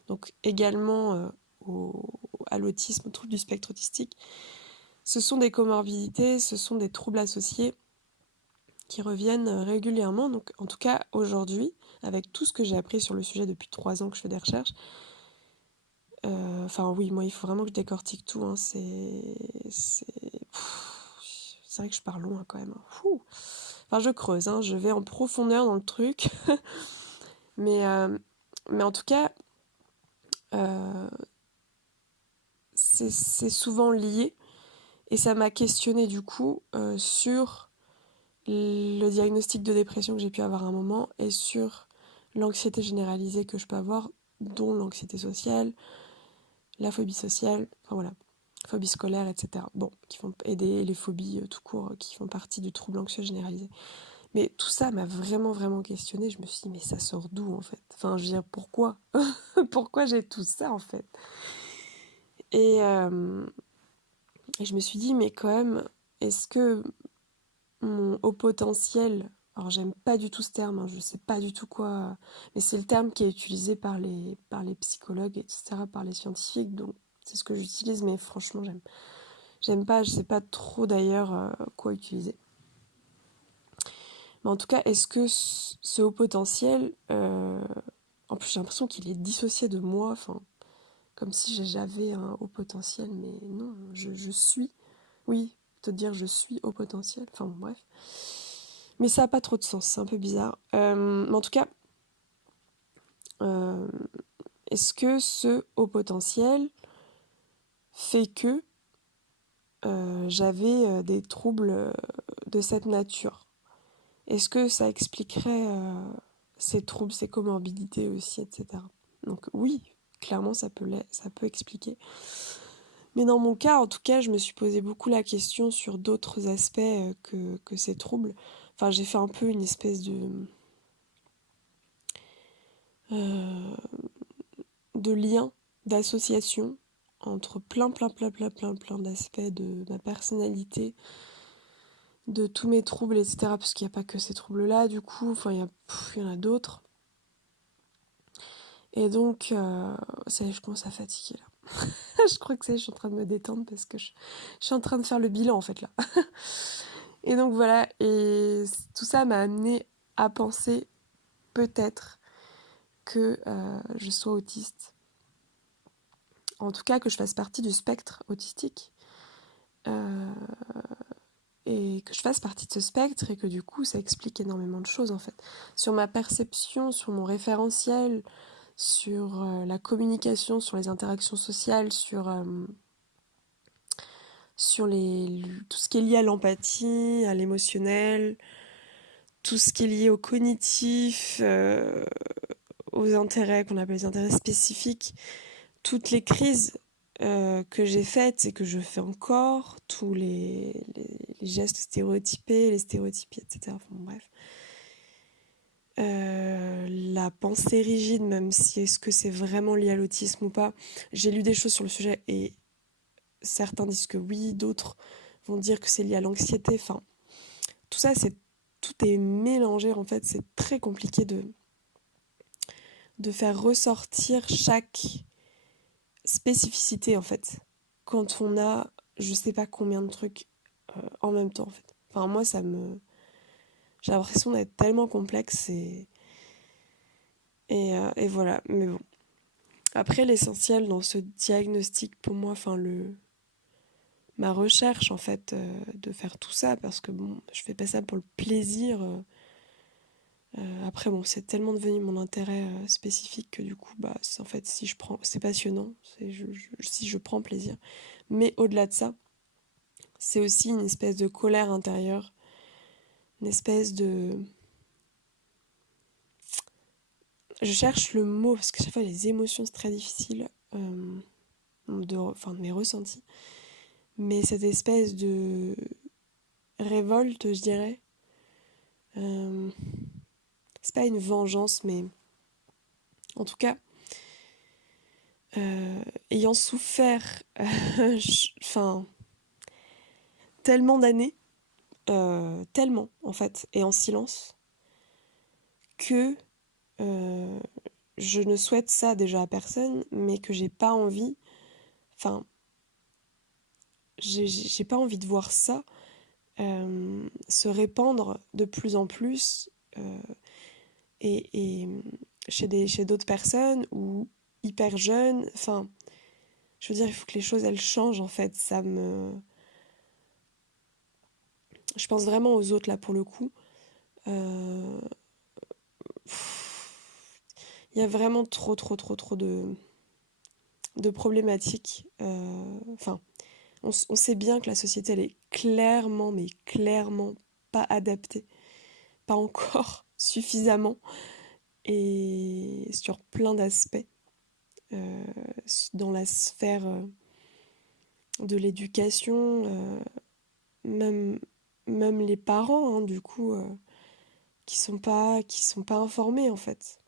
donc également à l'autisme, au trouble du spectre autistique, ce sont des comorbidités, ce sont des troubles associés qui reviennent régulièrement. Donc en tout cas aujourd'hui, avec tout ce que j'ai appris sur le sujet depuis 3 ans que je fais des recherches, enfin oui, moi il faut vraiment que je décortique tout, hein, c'est vrai que je pars loin quand même. Enfin je creuse, hein, je vais en profondeur dans le truc, mais, mais en tout cas, euh, c'est souvent lié, et ça m'a questionné du coup sur le diagnostic de dépression que j'ai pu avoir à un moment et sur l'anxiété généralisée que je peux avoir, dont l'anxiété sociale, la phobie sociale, enfin voilà, phobie scolaire, etc. Bon, qui font aider les phobies tout court, qui font partie du trouble anxieux généralisé. Mais tout ça m'a vraiment, vraiment questionnée. Je me suis dit, mais ça sort d'où en fait? Enfin, je veux dire, pourquoi? Pourquoi j'ai tout ça en fait? Et, euh, et je me suis dit, mais quand même, est-ce que mon haut potentiel, alors j'aime pas du tout ce terme, hein, je sais pas du tout quoi, mais c'est le terme qui est utilisé par les psychologues, etc., par les scientifiques, donc c'est ce que j'utilise, mais franchement j'aime pas, je sais pas trop d'ailleurs quoi utiliser. Mais en tout cas, est-ce que ce haut potentiel, en plus j'ai l'impression qu'il est dissocié de moi, enfin, comme si j'avais un haut potentiel, mais non, je suis, oui, te dire je suis haut potentiel, enfin bon, bref. Mais ça n'a pas trop de sens, c'est un peu bizarre. Mais en tout cas, euh, est-ce que ce haut potentiel fait que j'avais des troubles de cette nature? Est-ce que ça expliquerait ces troubles, ces comorbidités aussi, etc. Donc oui, clairement ça peut expliquer. Mais dans mon cas, en tout cas, je me suis posé beaucoup la question sur d'autres aspects que ces troubles. Enfin, j'ai fait un peu une espèce euh, de lien, d'association entre plein d'aspects de ma personnalité, de tous mes troubles, etc. Parce qu'il n'y a pas que ces troubles-là, du coup, enfin, il y en a d'autres. Et donc, ça y est, je commence à fatiguer là. Je crois que ça y est, je suis en train de me détendre parce que je suis en train de faire le bilan en fait là. Et donc voilà, et tout ça m'a amené à penser peut-être que je sois autiste. En tout cas, que je fasse partie du spectre autistique. Euh, et que je fasse partie de ce spectre et que du coup, ça explique énormément de choses en fait. Sur ma perception, sur mon référentiel, sur la communication, sur les interactions sociales, sur tout ce qui est lié à l'empathie, à l'émotionnel, tout ce qui est lié au cognitif, aux intérêts qu'on appelle les intérêts spécifiques, toutes les crises que j'ai faites et que je fais encore, tous les gestes stéréotypés, les stéréotypies, etc. Enfin, bref. La pensée rigide, même si est-ce que c'est vraiment lié à l'autisme ou pas, j'ai lu des choses sur le sujet et certains disent que oui, d'autres vont dire que c'est lié à l'anxiété. Enfin, tout ça, tout est mélangé en fait. C'est très compliqué de faire ressortir chaque spécificité en fait. Quand on a, je sais pas combien de trucs en même temps en fait. Enfin, moi, j'ai l'impression d'être tellement complexe et voilà. Mais bon. Après, l'essentiel dans ce diagnostic pour moi, enfin ma recherche en fait de faire tout ça parce que bon je fais pas ça pour le plaisir après bon c'est tellement devenu mon intérêt spécifique que du coup bah en fait si je prends c'est passionnant si je prends plaisir mais au-delà de ça c'est aussi une espèce de colère intérieure une espèce de je cherche le mot parce que chaque fois les émotions c'est très difficile de mes ressentis mais cette espèce de révolte je dirais euh, c'est pas une vengeance, mais en tout cas, ayant souffert, enfin, tellement d'années, tellement en fait, et en silence, que euh, je ne souhaite ça déjà à personne, mais que j'ai pas envie, enfin, j'ai pas envie de voir ça se répandre de plus en plus et chez d'autres personnes ou hyper jeunes, enfin. Je veux dire, il faut que les choses, elles changent, en fait. Je pense vraiment aux autres, là, pour le coup. Euh, Il y a vraiment trop de problématiques. Enfin, on sait bien que la société, elle est clairement, mais clairement pas adaptée. Pas encore suffisamment. Et sur plein d'aspects. euh, Dans la sphère de l'éducation, même, même les parents, hein, du coup, qui sont pas informés en fait.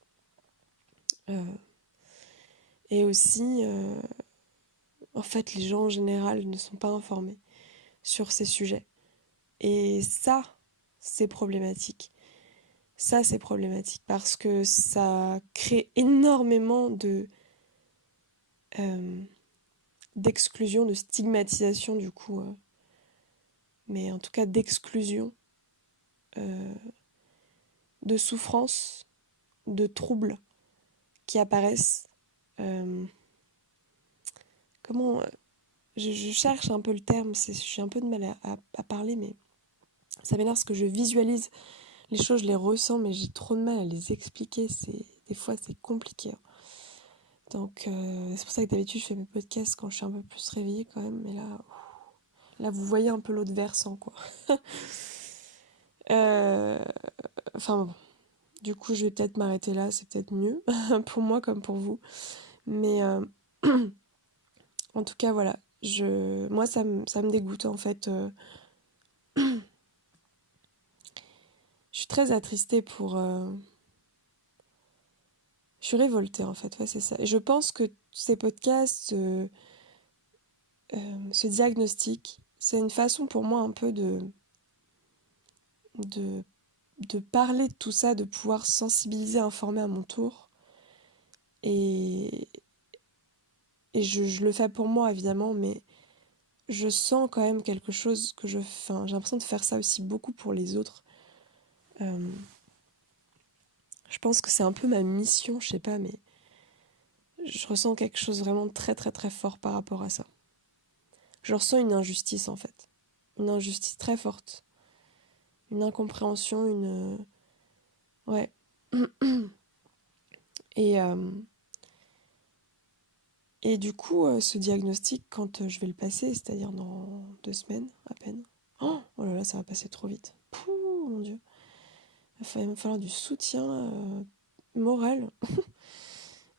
Euh, et aussi, en fait, les gens en général ne sont pas informés sur ces sujets. Et ça, c'est problématique. Ça, c'est problématique parce que ça crée énormément euh, d'exclusion, de stigmatisation du coup, mais en tout cas d'exclusion de souffrance, de troubles qui apparaissent. Comment je cherche un peu le terme, j'ai un peu de mal à parler, mais ça m'énerve parce que je visualise les choses, je les ressens, mais j'ai trop de mal à les expliquer. Des fois, c'est compliqué. Donc, c'est pour ça que d'habitude, je fais mes podcasts quand je suis un peu plus réveillée quand même. Mais là vous voyez un peu l'autre versant, quoi. Enfin, bon. Du coup, je vais peut-être m'arrêter là. C'est peut-être mieux pour moi comme pour vous. Mais en tout cas, voilà. Moi, ça me dégoûte, en fait. Je suis très attristée pour... Je suis révoltée, en fait. Ouais, c'est ça. Et je pense que ces podcasts, ce diagnostic, c'est une façon pour moi un peu de, de parler de tout ça, de pouvoir sensibiliser, informer à mon tour. Et, et je le fais pour moi, évidemment, mais je sens quand même quelque chose que enfin, j'ai l'impression de faire ça aussi beaucoup pour les autres. Je pense que c'est un peu ma mission, je sais pas, mais je ressens quelque chose vraiment de très très très fort par rapport à ça. Je ressens une injustice en fait. Une injustice très forte. Une incompréhension, Ouais. Et, et du coup, ce diagnostic, quand je vais le passer, c'est-à-dire dans 2 semaines à peine, oh là là, ça va passer trop vite. Pouh, mon Dieu. Il va me falloir du soutien moral.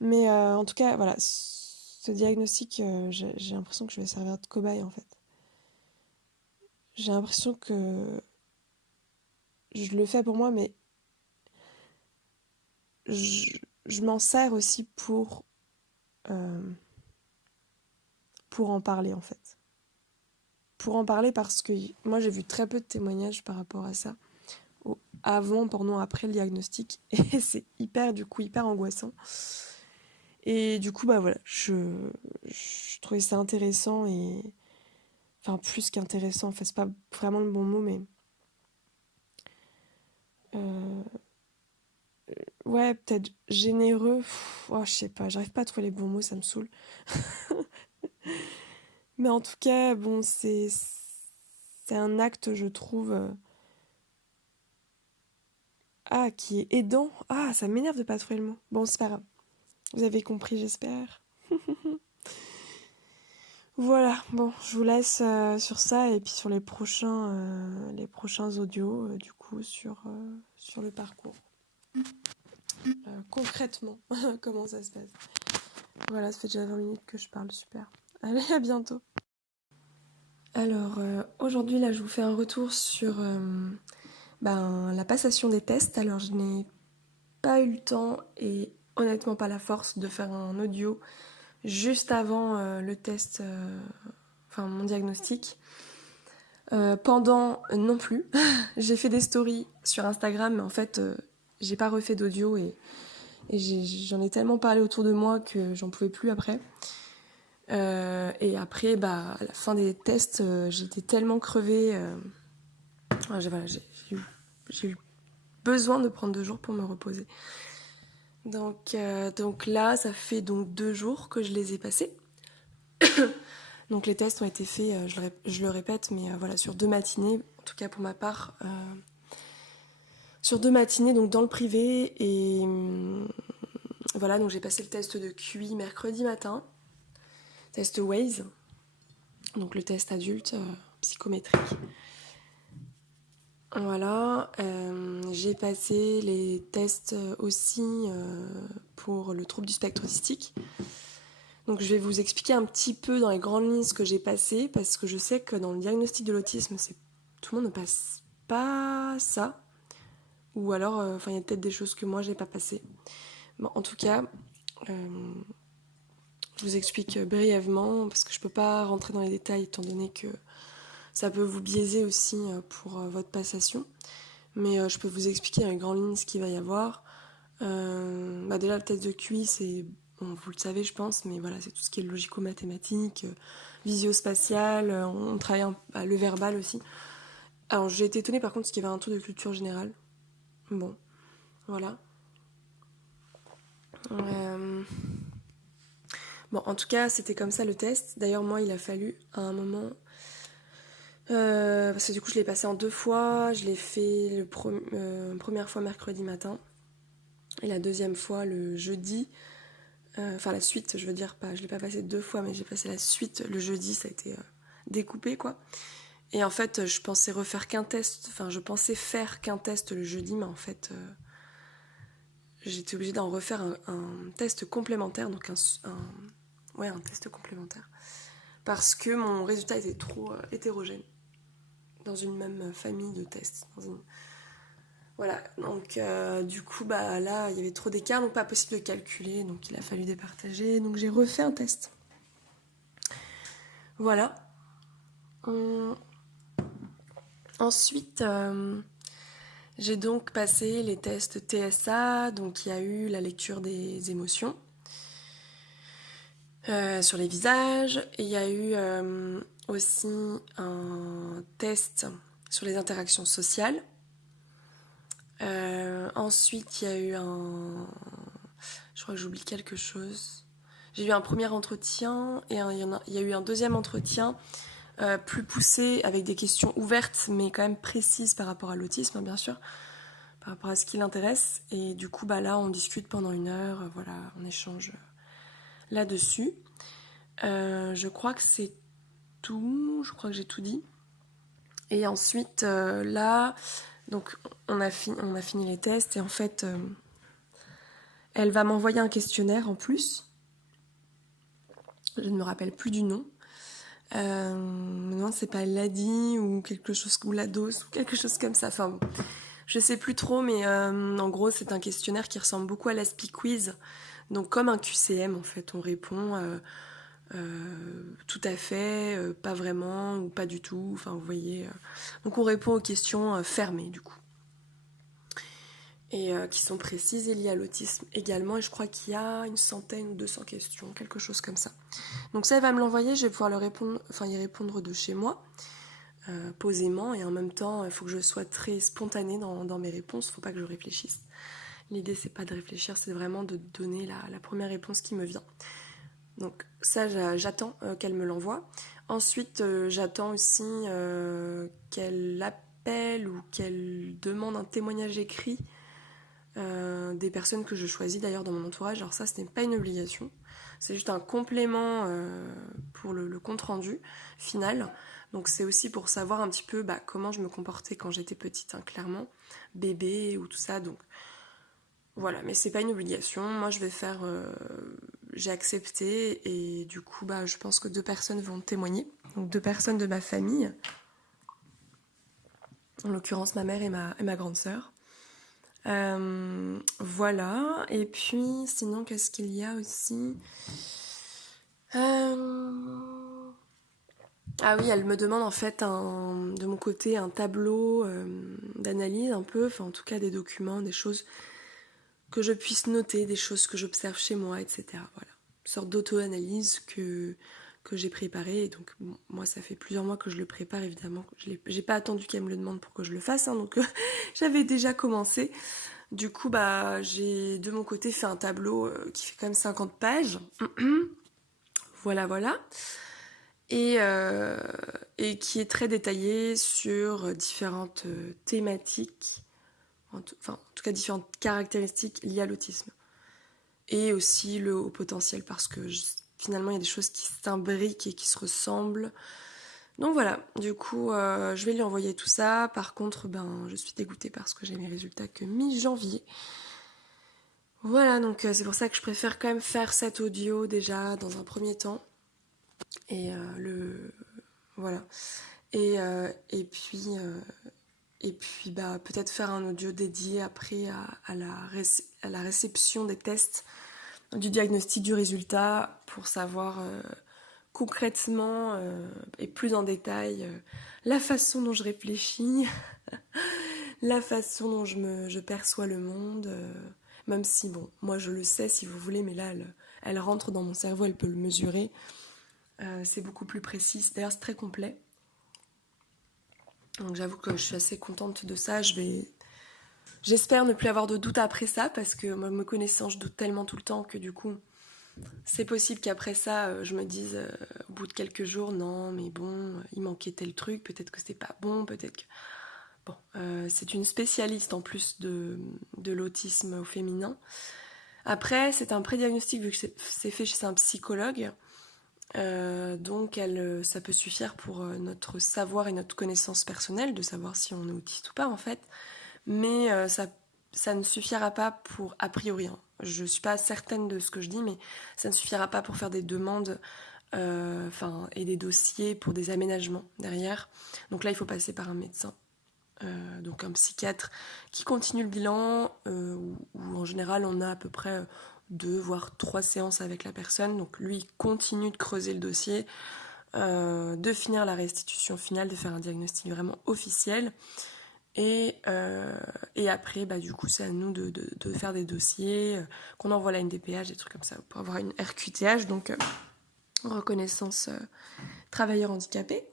Mais en tout cas, voilà, ce diagnostic, j'ai l'impression que je vais servir de cobaye en fait. J'ai l'impression que je le fais pour moi, mais je, je m'en sers aussi euh, pour en parler en fait. Pour en parler parce que moi j'ai vu très peu de témoignages par rapport à ça. Avant, pendant, après le diagnostic. Et c'est hyper angoissant. Et du coup, bah voilà, je trouvais ça intéressant et... Enfin, plus qu'intéressant, en fait, c'est pas vraiment le bon mot, mais... Euh, ouais, peut-être généreux. Oh, je sais pas, j'arrive pas à trouver les bons mots, ça me saoule. Mais en tout cas, bon, c'est un acte, je trouve, qui est aidant. Ah, ça m'énerve de pas trouver le mot. Bon, c'est pas grave. Vous avez compris, j'espère. Voilà, bon, je vous laisse sur ça et puis sur les prochains audios, du coup, sur le parcours. Concrètement, comment ça se passe. Voilà, ça fait déjà 20 minutes que je parle, super. Allez, à bientôt. Alors, aujourd'hui, là, je vous fais un retour sur la passation des tests. Alors, je n'ai pas eu le temps et honnêtement pas la force de faire un audio juste avant le test, mon diagnostic. Pendant non plus. J'ai fait des stories sur Instagram, mais en fait, j'ai pas refait d'audio et j'en ai tellement parlé autour de moi que j'en pouvais plus après. Et après, à la fin des tests, j'étais tellement crevée. J'ai eu besoin de prendre 2 jours pour me reposer. Donc là, ça fait donc 2 jours que je les ai passés. Donc les tests ont été faits, je le répète, mais voilà, sur 2 matinées, en tout cas pour ma part, sur 2 matinées, donc dans le privé. Et voilà, donc j'ai passé le test de QI mercredi matin, test Waze, donc le test adulte, psychométrique. Voilà, j'ai passé les tests aussi pour le trouble du spectre autistique. Donc je vais vous expliquer un petit peu dans les grandes lignes ce que j'ai passé, parce que je sais que dans le diagnostic de l'autisme, tout le monde ne passe pas ça. Ou alors, il y a peut-être des choses que moi, j'ai pas passées. Bon, en tout cas, je vous explique brièvement, parce que je peux pas rentrer dans les détails, étant donné que ça peut vous biaiser aussi pour votre passation. Mais je peux vous expliquer dans les grandes lignes ce qu'il va y avoir. Déjà, le test de QI, c'est... Bon, vous le savez, je pense, mais voilà, c'est tout ce qui est logico-mathématique, visio-spatial, on travaille le verbal aussi. Alors, j'ai été étonnée par contre parce qu'il y avait un tour de culture générale. Bon. Voilà. Bon, en tout cas, c'était comme ça le test. D'ailleurs, moi, il a fallu à un moment... parce que du coup, je l'ai passé en 2 fois. Je l'ai fait première fois mercredi matin. Et la deuxième fois le jeudi. Enfin, la suite, je veux dire, pas. Je l'ai pas passé 2 fois, mais j'ai passé la suite le jeudi. Ça a été découpé, quoi. Et en fait, je pensais refaire qu'un test. Enfin, je pensais faire qu'un test le jeudi, mais en fait... j'étais obligée d'en refaire un test complémentaire, donc un test complémentaire, parce que mon résultat était trop hétérogène dans une même famille de tests. Voilà, donc du coup, bah là, il y avait trop d'écart, donc pas possible de calculer, donc il a fallu départager, donc j'ai refait un test. Voilà. Ensuite, j'ai donc passé les tests TSA, donc il y a eu la lecture des émotions, sur les visages. Et il y a eu aussi un test sur les interactions sociales. Ensuite, il y a eu je crois que j'oublie quelque chose. J'ai eu un premier entretien et il y a eu un deuxième entretien plus poussé avec des questions ouvertes mais quand même précises par rapport à l'autisme, hein, bien sûr, par rapport à ce qui l'intéresse. Et du coup, bah là, on discute pendant 1 heure, voilà, on échange là-dessus. Je crois que c'est tout. Je crois que j'ai tout dit. Et ensuite, là, donc on a fini les tests et en fait, elle va m'envoyer un questionnaire en plus. Je ne me rappelle plus du nom. Non, c'est pas Ladi ou quelque chose, ou Lados ou quelque chose comme ça. Enfin, je sais plus trop, mais en gros, c'est un questionnaire qui ressemble beaucoup à l'Aspie Quiz. Donc, comme un QCM, en fait, on répond tout à fait, pas vraiment, ou pas du tout. Enfin, vous voyez. Donc, on répond aux questions fermées, du coup. Et qui sont précises et liées à l'autisme également. Et je crois qu'il y a 100 ou 200 questions, quelque chose comme ça. Donc ça, elle va me l'envoyer, je vais pouvoir y répondre de chez moi, posément. Et en même temps, il faut que je sois très spontanée dans mes réponses, il ne faut pas que je réfléchisse. L'idée, c'est pas de réfléchir, c'est vraiment de donner la première réponse qui me vient. Donc ça, j'attends qu'elle me l'envoie. Ensuite, j'attends aussi qu'elle appelle ou qu'elle demande un témoignage écrit des personnes que je choisis d'ailleurs dans mon entourage. Alors ça, ce n'est pas une obligation, c'est juste un complément pour le compte rendu final. Donc c'est aussi pour savoir un petit peu comment je me comportais quand j'étais petite, hein, clairement, bébé ou tout ça. Donc voilà, mais c'est pas une obligation. Moi, je vais faire, j'ai accepté et du coup, je pense que 2 personnes vont témoigner. Donc 2 personnes de ma famille, en l'occurrence ma mère et ma grande sœur. Voilà, et puis sinon qu'est-ce qu'il y a aussi Ah oui, elle me demande en fait de mon côté un tableau d'analyse un peu, enfin en tout cas des documents, des choses que je puisse noter, des choses que j'observe chez moi, etc. Voilà, une sorte d'auto-analyse que j'ai préparée. Et donc bon, moi ça fait plusieurs mois que je le prépare évidemment. J'ai pas attendu qu'elle me le demande pour que je le fasse, hein, donc j'avais déjà commencé. Du coup, j'ai de mon côté fait un tableau qui fait quand même 50 pages. Voilà, voilà. Et qui est très détaillé sur différentes thématiques, en tout cas différentes caractéristiques liées à l'autisme. Et aussi le haut potentiel, parce que finalement, il y a des choses qui s'imbriquent et qui se ressemblent. Donc voilà, du coup, je vais lui envoyer tout ça. Par contre, je suis dégoûtée parce que j'ai mes résultats que mi-janvier. Voilà, donc c'est pour ça que je préfère quand même faire cet audio déjà dans un premier temps. Et voilà. Et puis peut-être faire un audio dédié après à la réception des tests, du diagnostic, du résultat, pour savoir concrètement et plus en détail la façon dont je réfléchis, la façon dont je perçois le monde, même si, bon, moi je le sais si vous voulez, mais là elle rentre dans mon cerveau, elle peut le mesurer. C'est beaucoup plus précis, d'ailleurs c'est très complet. Donc j'avoue que je suis assez contente de ça. Je vais J'espère ne plus avoir de doute après ça, parce que moi, me connaissant, je doute tellement tout le temps que du coup, c'est possible qu'après ça, je me dise au bout de quelques jours, non, mais bon, il manquait tel truc, peut-être que c'était pas bon, peut-être que... Bon, c'est une spécialiste en plus de l'autisme au féminin. Après, c'est un prédiagnostic vu que c'est fait chez un psychologue. Donc ça peut suffire pour notre savoir et notre connaissance personnelle de savoir si on est autiste ou pas en fait. Mais ça ne suffira pas pour, a priori, hein. Je suis pas certaine de ce que je dis, mais ça ne suffira pas pour faire des demandes et des dossiers pour des aménagements derrière. Donc là, il faut passer par un médecin, donc un psychiatre qui continue le bilan, où en général on a à peu près 2 voire 3 séances avec la personne. Donc lui il continue de creuser le dossier, de finir la restitution finale, de faire un diagnostic vraiment officiel. Et après, du coup, c'est à nous de faire des dossiers, qu'on envoie à la NDPH, des trucs comme ça, pour avoir une RQTH, donc reconnaissance travailleur handicapé.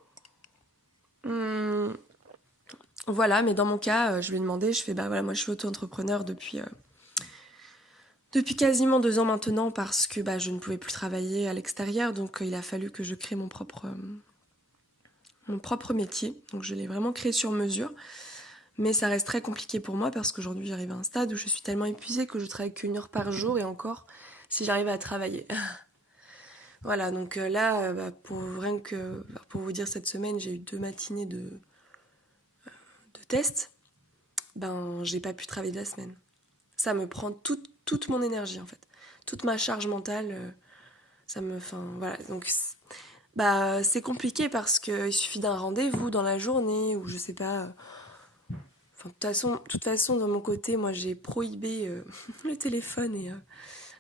Voilà, mais dans mon cas, je lui ai demandé, je fais, voilà, moi je suis auto-entrepreneur depuis quasiment 2 ans maintenant, parce que je ne pouvais plus travailler à l'extérieur, donc il a fallu que je crée mon propre métier. Donc je l'ai vraiment créé sur mesure. Mais ça reste très compliqué pour moi parce qu'aujourd'hui j'arrive à un stade où je suis tellement épuisée que je travaille qu'1 heure par jour, et encore si j'arrive à travailler. Voilà, donc là, pour vous dire, cette semaine j'ai eu 2 matinées de tests. J'ai pas pu travailler de la semaine. Ça me prend toute mon énergie en fait. Toute ma charge mentale, voilà. Donc c'est compliqué parce qu'il suffit d'un rendez-vous dans la journée ou je sais pas... de toute façon, dans mon côté, moi, j'ai prohibé le téléphone et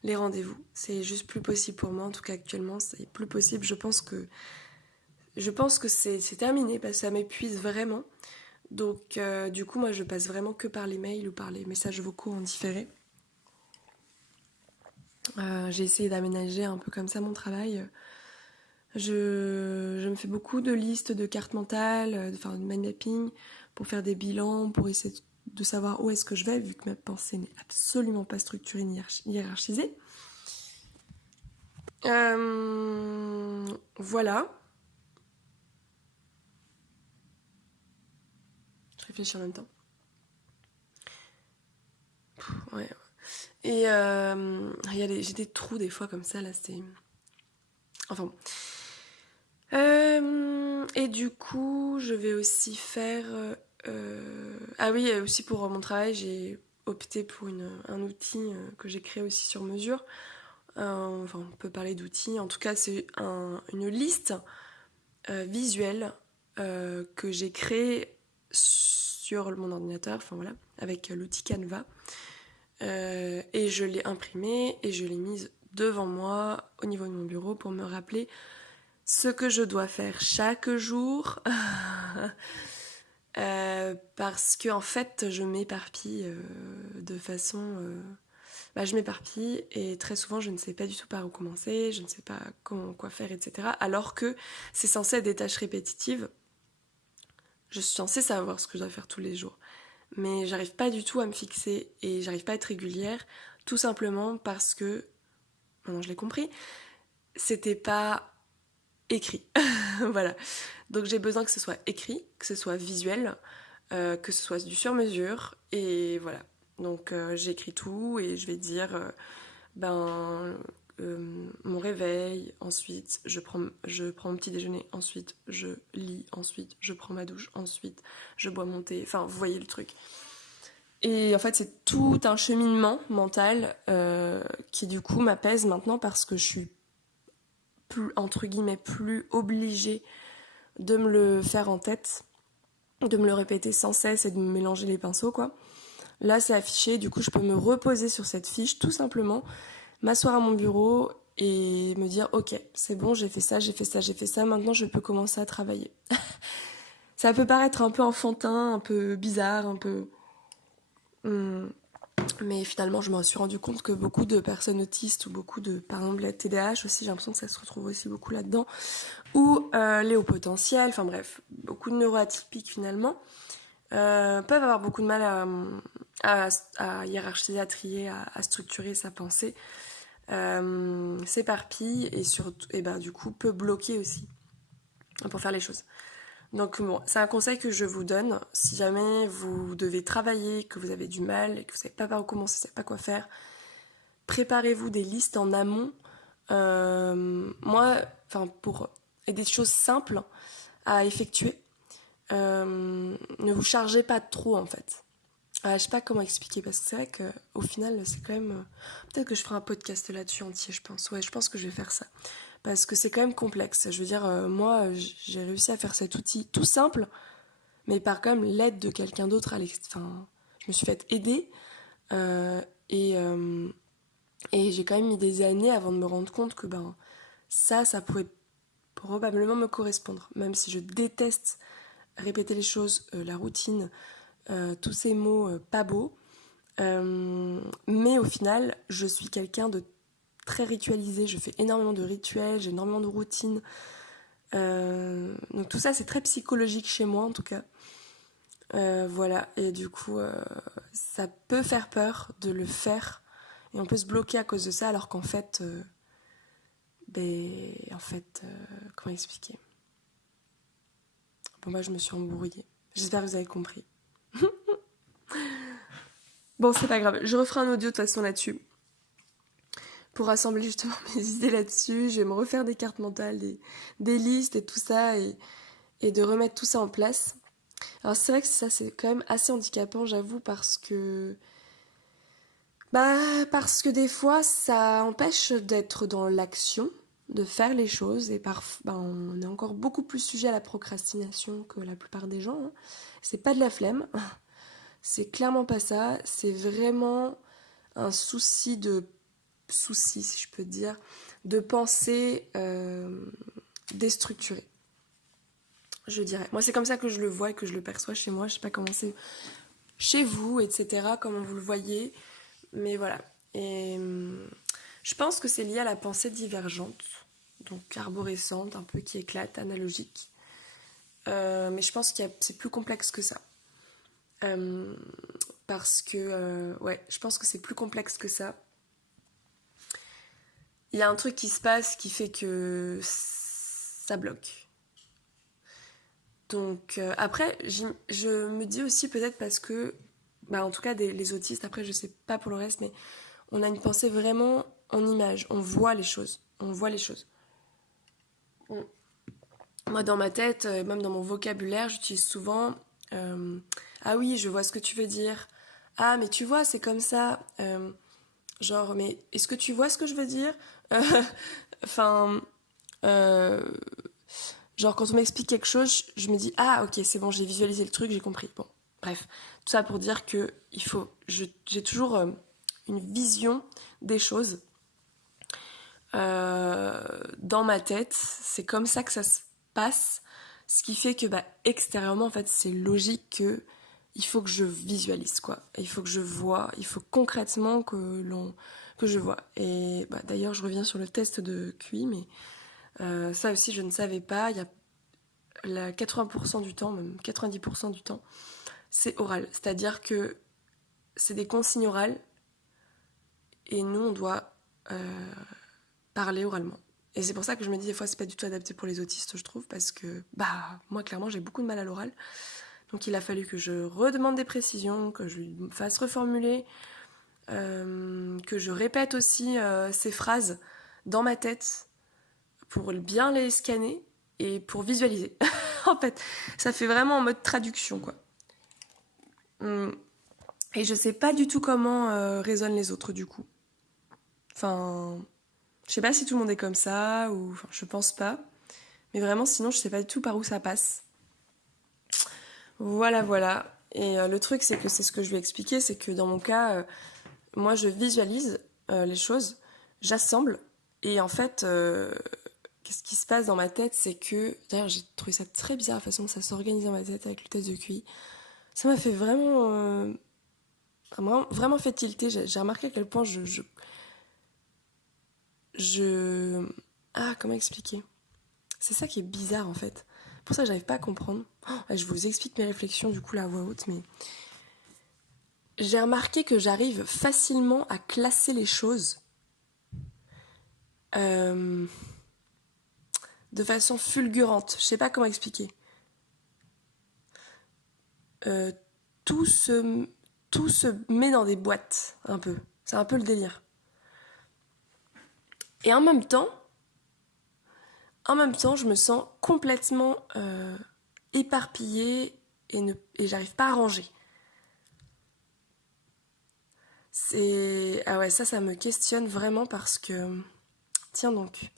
les rendez-vous. C'est juste plus possible pour moi. En tout cas, actuellement, c'est plus possible. Je pense que c'est terminé parce que ça m'épuise vraiment. Donc, du coup, moi, je passe vraiment que par les mails ou par les messages vocaux en différé. J'ai essayé d'aménager un peu comme ça mon travail. Je me fais beaucoup de listes de cartes mentales, de mind mapping, pour faire des bilans, pour essayer de savoir où est-ce que je vais, vu que ma pensée n'est absolument pas structurée ni hiérarchisée. Voilà. Je réfléchis en même temps. Ouais. Et j'ai des trous des fois comme ça, là, c'est... Enfin bon. Et du coup, je vais aussi faire... Ah oui, aussi pour mon travail, j'ai opté pour un outil que j'ai créé aussi sur mesure. On peut parler d'outils. En tout cas, c'est une liste visuelle que j'ai créée sur mon ordinateur, avec l'outil Canva. Et je l'ai imprimée et je l'ai mise devant moi au niveau de mon bureau pour me rappeler ce que je dois faire chaque jour. Parce que en fait je m'éparpille de façon je m'éparpille et très souvent je ne sais pas du tout par où commencer, je ne sais pas quoi faire, etc. Alors que c'est censé être des tâches répétitives. Je suis censée savoir ce que je dois faire tous les jours, mais j'arrive pas du tout à me fixer et j'arrive pas à être régulière, tout simplement parce que, maintenant je l'ai compris, c'était pas écrit. Voilà. Donc j'ai besoin que ce soit écrit, que ce soit visuel, que ce soit du sur-mesure, et voilà. Donc j'écris tout et je vais dire mon réveil, ensuite je prends mon petit déjeuner, ensuite je lis, ensuite je prends ma douche, ensuite je bois mon thé, vous voyez le truc. Et en fait c'est tout un cheminement mental qui du coup m'apaise maintenant parce que je suis plus, entre guillemets, plus obligée de me le faire en tête, de me le répéter sans cesse et de me mélanger les pinceaux, quoi. Là, c'est affiché, du coup, je peux me reposer sur cette fiche, tout simplement, m'asseoir à mon bureau et me dire, ok, c'est bon, j'ai fait ça, maintenant je peux commencer à travailler. Ça peut paraître un peu enfantin, un peu bizarre, un peu... Mais finalement, je me suis rendu compte que beaucoup de personnes autistes ou beaucoup de, par exemple, la TDAH aussi, j'ai l'impression que ça se retrouve aussi beaucoup là-dedans, ou les hauts potentiels, beaucoup de neuroatypiques finalement, peuvent avoir beaucoup de mal à hiérarchiser, à trier, à structurer sa pensée, s'éparpille et surtout, et ben, du coup peut bloquer aussi pour faire les choses. Donc bon, c'est un conseil que je vous donne. Si jamais vous devez travailler, que vous avez du mal et que vous savez pas par où commencer, vous savez pas quoi faire, préparez-vous des listes en amont. Moi, enfin pour et des choses simples à effectuer. Ne vous chargez pas trop en fait. Je sais pas comment expliquer parce que c'est vrai qu'au final c'est quand même. Peut-être que je ferai un podcast là-dessus entier, je pense. Ouais, je pense que je vais faire ça parce que c'est quand même complexe. Je veux dire, moi j'ai réussi à faire cet outil tout simple, mais par quand même l'aide de quelqu'un d'autre enfin, je me suis fait aider euh, et, euh, et j'ai quand même mis des années avant de me rendre compte que ben ça pourrait probablement me correspondre, même si je déteste répéter les choses, la routine, tous ces mots pas beaux. Mais au final, je suis quelqu'un de très ritualisé, je fais énormément de rituels, j'ai énormément de routines. Donc tout ça, c'est très psychologique chez moi en tout cas. Voilà, et du coup, ça peut faire peur de le faire, et on peut se bloquer à cause de ça, alors qu'en fait, comment expliquer? Bon, moi, je me suis embrouillée. J'espère que vous avez compris. Bon, c'est pas grave, je referai un audio de toute façon là-dessus, pour rassembler justement mes idées là-dessus. Je vais me refaire des cartes mentales, des listes et tout ça, et de remettre tout ça en place. Alors c'est vrai que ça, c'est quand même assez handicapant, j'avoue, parce que des fois, ça empêche d'être dans l'action, de faire les choses, et parfois, on est encore beaucoup plus sujet à la procrastination que la plupart des gens, hein. C'est pas de la flemme, c'est clairement pas ça, c'est vraiment un souci, si je peux dire, de pensée déstructurée, je dirais. Moi, c'est comme ça que je le vois et que je le perçois chez moi. Je sais pas comment c'est chez vous, etc., comment vous le voyez, mais voilà. Et je pense que c'est lié à la pensée divergente, donc arborescente, un peu qui éclate, analogique. Mais je pense que c'est plus complexe que ça. Parce que, ouais, je pense que c'est plus complexe que ça. Il y a un truc qui se passe qui fait que ça bloque. Donc après, je me dis aussi peut-être parce que, en tout cas les autistes, après je sais pas pour le reste, mais on a une pensée vraiment en image, on voit les choses, on voit les choses. Moi dans ma tête, même dans mon vocabulaire, j'utilise souvent ah oui, je vois ce que tu veux dire. Ah mais tu vois, c'est comme ça. Genre, mais est-ce que tu vois ce que je veux dire? Enfin, euh, genre quand on m'explique quelque chose, je me dis ah ok c'est bon, j'ai visualisé le truc, j'ai compris. Bon, bref, tout ça pour dire que j'ai toujours une vision des choses dans ma tête. C'est comme ça que ça se passe, ce qui fait que extérieurement en fait c'est logique que il faut que je visualise quoi. Il faut que je vois, il faut concrètement que je vois. Et d'ailleurs je reviens sur le test de QI, mais ça aussi je ne savais pas. Il y a 80% du temps, même 90% du temps, c'est oral. C'est-à-dire que c'est des consignes orales et nous, on doit parler oralement. Et c'est pour ça que je me dis, des fois, c'est pas du tout adapté pour les autistes, je trouve, parce que, moi, clairement, j'ai beaucoup de mal à l'oral. Donc, il a fallu que je redemande des précisions, que je lui fasse reformuler, que je répète aussi ces phrases dans ma tête pour bien les scanner et pour visualiser. En fait, ça fait vraiment en mode traduction, quoi. Et je sais pas du tout comment raisonnent les autres, du coup. Enfin, je sais pas si tout le monde est comme ça, ou... Enfin, je pense pas. Mais vraiment, sinon, je sais pas du tout par où ça passe. Voilà, voilà. Et le truc, c'est que c'est ce que je lui ai expliqué, c'est que dans mon cas, moi, je visualise les choses, j'assemble, et en fait, qu'est-ce qui se passe dans ma tête, c'est que... D'ailleurs, j'ai trouvé ça très bizarre, la façon dont ça s'organise dans ma tête avec le test de QI. Ça m'a fait vraiment fait tilter. J'ai remarqué à quel point je... Ah, comment expliquer? C'est ça qui est bizarre, en fait. Pour ça, j'arrive pas à comprendre. Je vous explique mes réflexions, du coup, là, à voix haute, mais... j'ai remarqué que j'arrive facilement à classer les choses euh, de façon fulgurante. Je sais pas comment expliquer. Euh, tout se, tout se met dans des boîtes, un peu. C'est un peu le délire. Et en même temps, je me sens complètement éparpillée et j'arrive pas à ranger. Ah ouais, ça me questionne vraiment parce que... Tiens donc.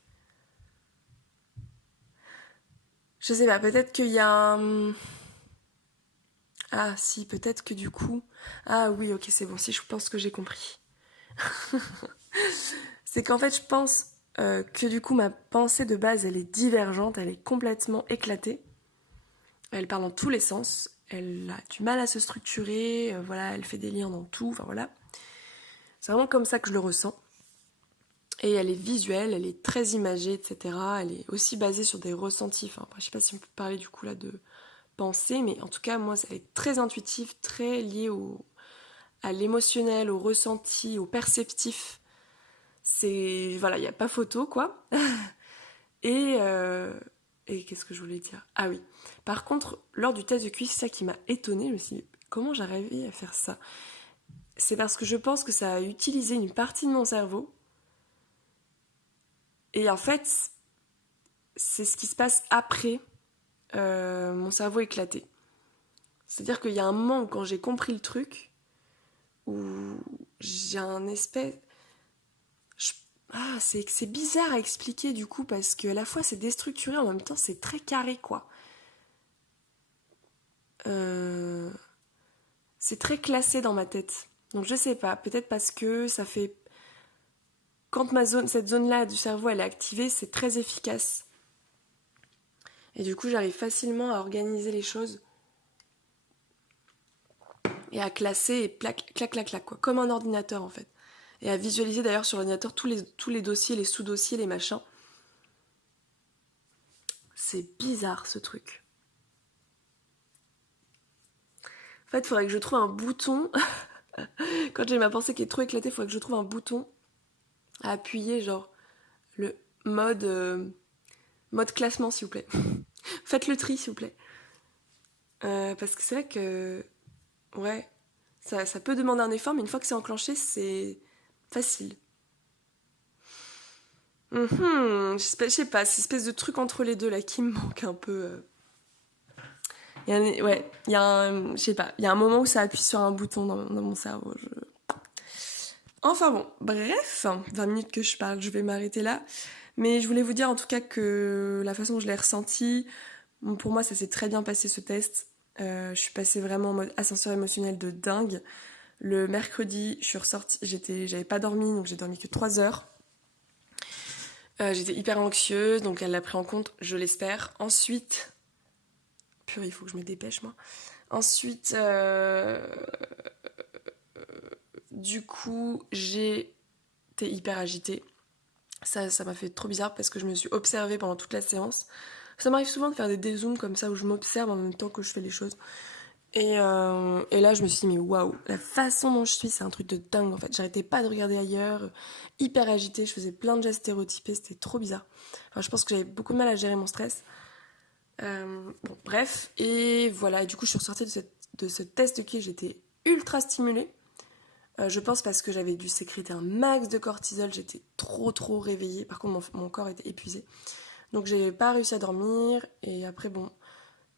Je sais pas, peut-être qu'il y a un... Ah si, peut-être que du coup... Ah oui, ok, c'est bon, si je pense que j'ai compris. C'est qu'en fait, je pense que du coup, ma pensée de base, elle est divergente, elle est complètement éclatée. Elle parle dans tous les sens, elle a du mal à se structurer, voilà, elle fait des liens dans tout, enfin voilà. C'est vraiment comme ça que je le ressens. Et elle est visuelle, elle est très imagée, etc. Elle est aussi basée sur des ressentis. Enfin, après, je sais pas si on peut parler du coup là de pensée, mais en tout cas, moi, elle est très intuitive, très liée à l'émotionnel, au ressenti, au perceptif. C'est... Voilà, il n'y a pas photo, quoi. Et... Et qu'est-ce que je voulais dire? Ah oui. Par contre, lors du test de QI, c'est ça qui m'a étonnée. Je me suis dit, comment j'ai arrivé à faire ça? C'est parce que je pense que ça a utilisé une partie de mon cerveau. Et en fait, c'est ce qui se passe après mon cerveau éclaté. C'est-à-dire qu'il y a un moment où, quand j'ai compris le truc, où j'ai un espèce... Ah, c'est bizarre à expliquer du coup, parce que à la fois c'est déstructuré, en même temps c'est très carré, quoi. Euh, C'est très classé dans ma tête. Donc je sais pas, peut-être parce que ça fait... Quand cette zone-là du cerveau elle est activée, c'est très efficace. Et du coup j'arrive facilement à organiser les choses et à classer et clac, clac, clac, clac, quoi. Comme un ordinateur en fait. Et à visualiser d'ailleurs sur l'ordinateur tous les dossiers, les sous-dossiers, les machins. C'est bizarre ce truc. En fait, il faudrait que je trouve un bouton. Quand j'ai ma pensée qui est trop éclatée, il faudrait que je trouve un bouton à appuyer, genre le mode, mode classement, s'il vous plaît. Faites le tri, s'il vous plaît. Parce que c'est vrai que, ouais, ça peut demander un effort, mais une fois que c'est enclenché, c'est facile. Je sais pas, c'est espèce de truc entre les deux là qui me manque un peu. Ouais, il y a un, je sais pas, il y a un moment où ça appuie sur un bouton dans mon cerveau. Enfin bon, bref, 20 minutes que je parle, je vais m'arrêter là. Mais je voulais vous dire en tout cas que la façon dont je l'ai ressenti, bon, pour moi ça s'est très bien passé ce test. Je suis passée vraiment en mode ascenseur émotionnel de dingue. Le mercredi, je suis ressortie, j'avais pas dormi, donc j'ai dormi que 3 heures. J'étais hyper anxieuse, donc elle l'a pris en compte, je l'espère. Ensuite, purée, il faut que je me dépêche moi. Ensuite, du coup, j'étais hyper agitée. Ça m'a fait trop bizarre parce que je me suis observée pendant toute la séance. Ça m'arrive souvent de faire des dézooms comme ça où je m'observe en même temps que je fais les choses. Et là, je me suis dit, mais waouh, la façon dont je suis, c'est un truc de dingue en fait. J'arrêtais pas de regarder ailleurs, hyper agitée, je faisais plein de gestes stéréotypés, c'était trop bizarre. Enfin, je pense que j'avais beaucoup de mal à gérer mon stress. Bon, bref, et voilà, et du coup, je suis ressortie de ce test qui j'étais ultra stimulée. Je pense parce que j'avais dû sécréter un max de cortisol, j'étais trop réveillée. Par contre, mon corps était épuisé. Donc, j'ai pas réussi à dormir, et après, bon.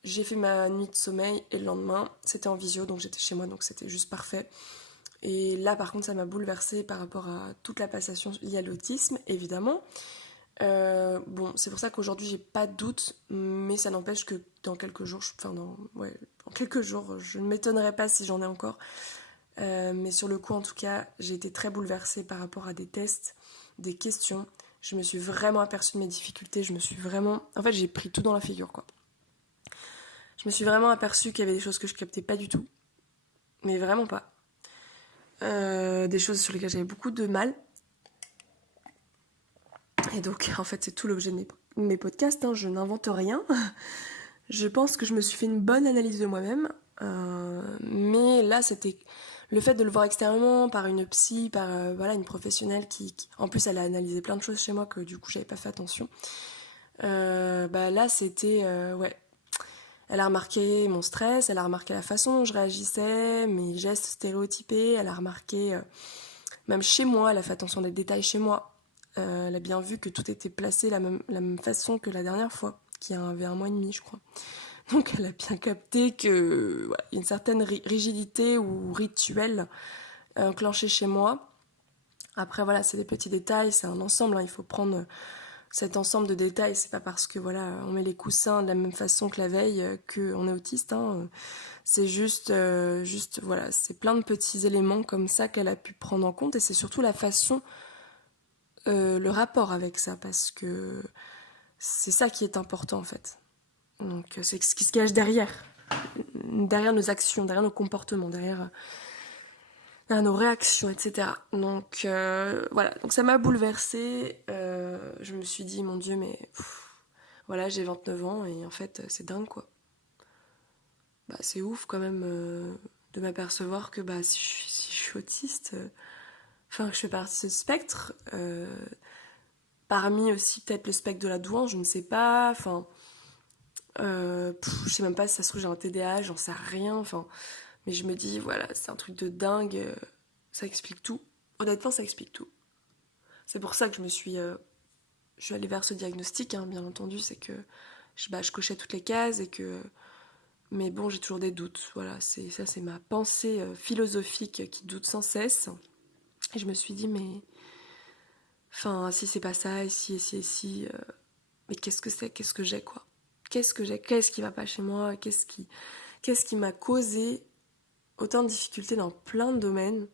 J'ai fait ma nuit de sommeil et le lendemain, c'était en visio, donc j'étais chez moi, donc c'était juste parfait. Et là, par contre, ça m'a bouleversée par rapport à toute la passation liée à l'autisme, évidemment. Bon, c'est pour ça qu'aujourd'hui, j'ai pas de doute, mais ça n'empêche que dans quelques jours, dans quelques jours, je ne m'étonnerais pas si j'en ai encore. Mais sur le coup, en tout cas, j'ai été très bouleversée par rapport à des tests, des questions. Je me suis vraiment aperçue de mes difficultés, En fait, j'ai pris tout dans la figure, quoi. Je me suis vraiment aperçue qu'il y avait des choses que je captais pas du tout. Mais vraiment pas. Des choses sur lesquelles j'avais beaucoup de mal. Et donc, en fait, c'est tout l'objet de mes podcasts. Hein. Je n'invente rien. Je pense que je me suis fait une bonne analyse de moi-même. Mais là, c'était le fait de le voir extérieurement par une psy, par voilà, une professionnelle en plus elle a analysé plein de choses chez moi que du coup j'avais pas fait attention. Bah là c'était ouais, elle a remarqué mon stress, elle a remarqué la façon dont je réagissais, mes gestes stéréotypés, elle a remarqué même chez moi, elle a fait attention des détails chez moi. Elle a bien vu que tout était placé la même façon que la dernière fois, qui avait 1 mois et demi, je crois. Donc elle a bien capté que voilà, y a une certaine rigidité ou rituel enclenché chez moi. Après voilà, c'est des petits détails, c'est un ensemble, hein, il faut prendre cet ensemble de détails. C'est pas parce que voilà, on met les coussins de la même façon que la veille qu'on est autiste. Hein. C'est juste voilà, c'est plein de petits éléments comme ça qu'elle a pu prendre en compte et c'est surtout la façon, le rapport avec ça parce que c'est ça qui est important en fait. Donc c'est ce qui se cache derrière nos actions, derrière nos comportements, derrière nos réactions, etc. Donc voilà, donc ça m'a bouleversée. Je me suis dit, mon Dieu, mais voilà, j'ai 29 ans et en fait, c'est dingue quoi. Bah, c'est ouf quand même de m'apercevoir que bah, si je suis autiste, enfin, que je fais partie de ce spectre, parmi aussi peut-être le spectre de la douance, je ne sais pas, enfin, je sais même pas si ça se trouve j'ai un TDAH, j'en sais rien, enfin, mais je me dis, voilà, c'est un truc de dingue, ça explique tout. Honnêtement, ça explique tout. C'est pour ça que je suis allée vers ce diagnostic, hein, bien entendu, c'est que je cochais toutes les cases et que... Mais bon, j'ai toujours des doutes, voilà, c'est ma pensée philosophique qui doute sans cesse. Et je me suis dit, mais... Enfin, si c'est pas ça, et si... mais qu'est-ce que c'est? Qu'est-ce que j'ai, quoi? Qu'est-ce que j'ai? Qu'est-ce qui va pas chez moi? Qu'est-ce qui m'a causé autant de difficultés dans plein de domaines?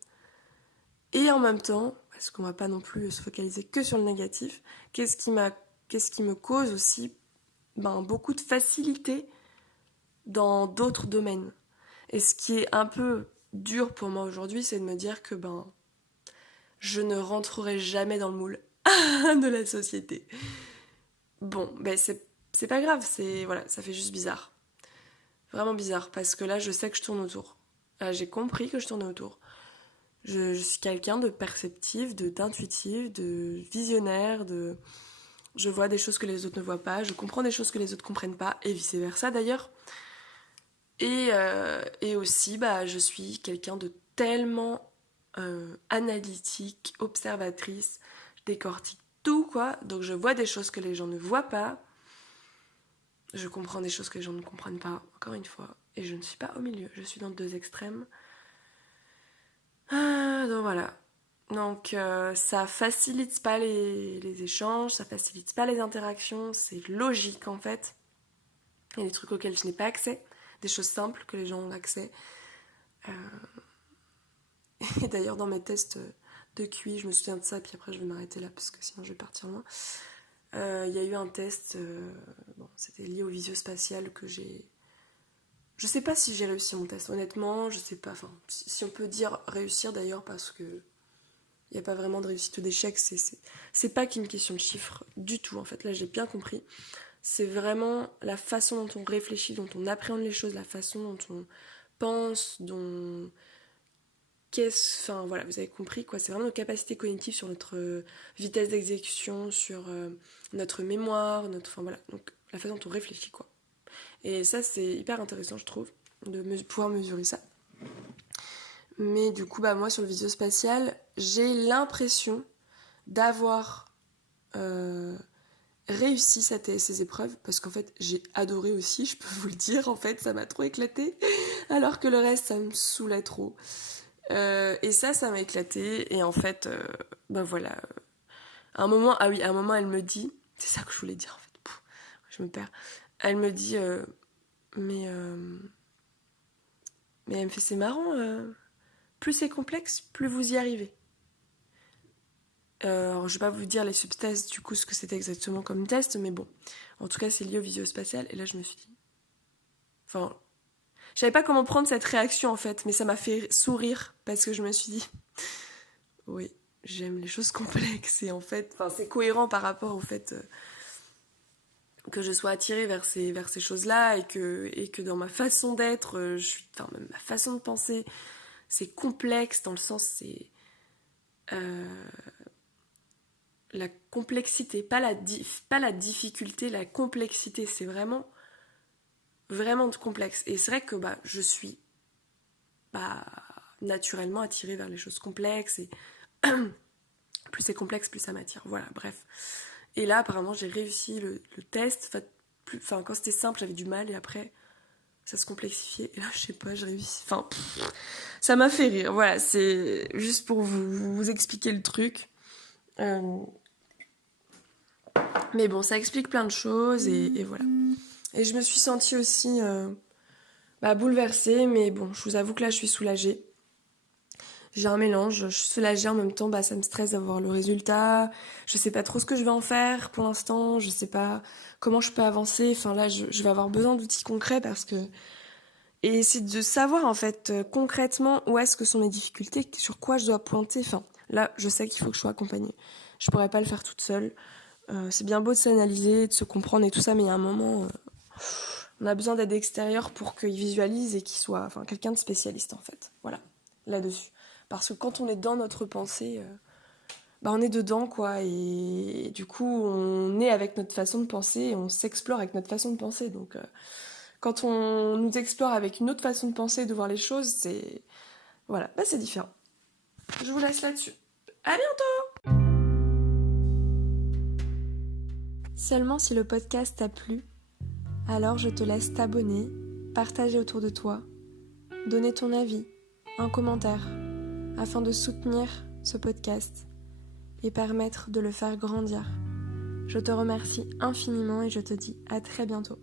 Et en même temps, parce qu'on va pas non plus se focaliser que sur le négatif, qu'est-ce qui me cause aussi beaucoup de facilité dans d'autres domaines. Et ce qui est un peu dur pour moi aujourd'hui, c'est de me dire que je ne rentrerai jamais dans le moule de la société. Bon, c'est pas grave, voilà, ça fait juste bizarre. Vraiment bizarre, parce que là, je sais que je tourne autour. Là, j'ai compris que je tournais autour. Je suis quelqu'un de perceptif, d'intuitif, de visionnaire, je vois des choses que les autres ne voient pas, je comprends des choses que les autres comprennent pas, et vice-versa d'ailleurs. Et aussi, je suis quelqu'un de tellement analytique, observatrice, je décortique tout, quoi. Donc je vois des choses que les gens ne voient pas, je comprends des choses que les gens ne comprennent pas, encore une fois. Et je ne suis pas au milieu, je suis dans deux extrêmes. Donc voilà. Donc ça facilite pas les échanges, ça facilite pas les interactions, c'est logique en fait. Il y a des trucs auxquels je n'ai pas accès, des choses simples que les gens ont accès. Et d'ailleurs dans mes tests de QI, je me souviens de ça, puis après je vais m'arrêter là parce que sinon je vais partir loin. Il y a eu un test, c'était lié au visio-spatial que j'ai... Je sais pas si j'ai réussi mon test, honnêtement, je sais pas, enfin, si on peut dire réussir d'ailleurs parce que il n'y a pas vraiment de réussite ou d'échec, c'est pas qu'une question de chiffres du tout, en fait, là j'ai bien compris. C'est vraiment la façon dont on réfléchit, dont on appréhende les choses, la façon dont on pense, enfin voilà, vous avez compris quoi, c'est vraiment nos capacités cognitives sur notre vitesse d'exécution, sur notre mémoire, enfin voilà, donc la façon dont on réfléchit quoi. Et ça c'est hyper intéressant je trouve, de pouvoir mesurer ça. Mais du coup moi sur le visio-spatial, j'ai l'impression d'avoir réussi ces épreuves, parce qu'en fait j'ai adoré aussi, je peux vous le dire, en fait ça m'a trop éclaté, alors que le reste ça me saoulait trop. Et ça m'a éclaté. Et en fait, voilà. À un moment, ah oui, à un moment, elle me dit, c'est ça que je voulais dire en fait. Pouf, je me perds. Elle me dit, mais, euh, mais elle me fait, c'est marrant. Plus c'est complexe, plus vous y arrivez. Alors, je vais pas vous dire les subtests du coup ce que c'était exactement comme test, mais bon, en tout cas, c'est lié au visio-spatial. Et là, je me suis dit, enfin, je savais pas comment prendre cette réaction en fait, mais ça m'a fait sourire parce que je me suis dit, oui, j'aime les choses complexes et en fait, c'est cohérent par rapport au fait que je sois attirée vers ces choses-là et que dans ma façon d'être, même ma façon de penser, c'est complexe dans le sens, c'est la complexité, pas la difficulté, la complexité, c'est vraiment complexe. Et c'est vrai que je suis naturellement attirée vers les choses complexes et plus c'est complexe, plus ça m'attire. Voilà, bref. Et là, apparemment, j'ai réussi le test. Quand c'était simple, j'avais du mal et après, ça se complexifiait. Et là, je sais pas, j'ai réussi. Ça m'a fait rire. Voilà, c'est juste pour vous expliquer le truc. Mais bon, ça explique plein de choses et voilà. Et je me suis sentie aussi bouleversée, mais bon, je vous avoue que là, je suis soulagée. J'ai un mélange, je suis soulagée en même temps, ça me stresse d'avoir le résultat. Je sais pas trop ce que je vais en faire pour l'instant, je sais pas comment je peux avancer. Enfin là, je vais avoir besoin d'outils concrets parce que... Et c'est de savoir en fait concrètement où est-ce que sont mes difficultés, sur quoi je dois pointer. Enfin là, je sais qu'il faut que je sois accompagnée. Je pourrais pas le faire toute seule. C'est bien beau de s'analyser, de se comprendre et tout ça, mais il y a un moment... on a besoin d'aide extérieure pour qu'il visualise et qu'il soit quelqu'un de spécialiste en fait. Voilà, là-dessus. Parce que quand on est dans notre pensée, on est dedans quoi. Et du coup, on est avec notre façon de penser et on s'explore avec notre façon de penser. Donc quand on nous explore avec une autre façon de penser et de voir les choses, c'est... Voilà, c'est différent. Je vous laisse là-dessus. À bientôt! Seulement si le podcast t'a plu, alors je te laisse t'abonner, partager autour de toi, donner ton avis, un commentaire, afin de soutenir ce podcast et permettre de le faire grandir. Je te remercie infiniment et je te dis à très bientôt.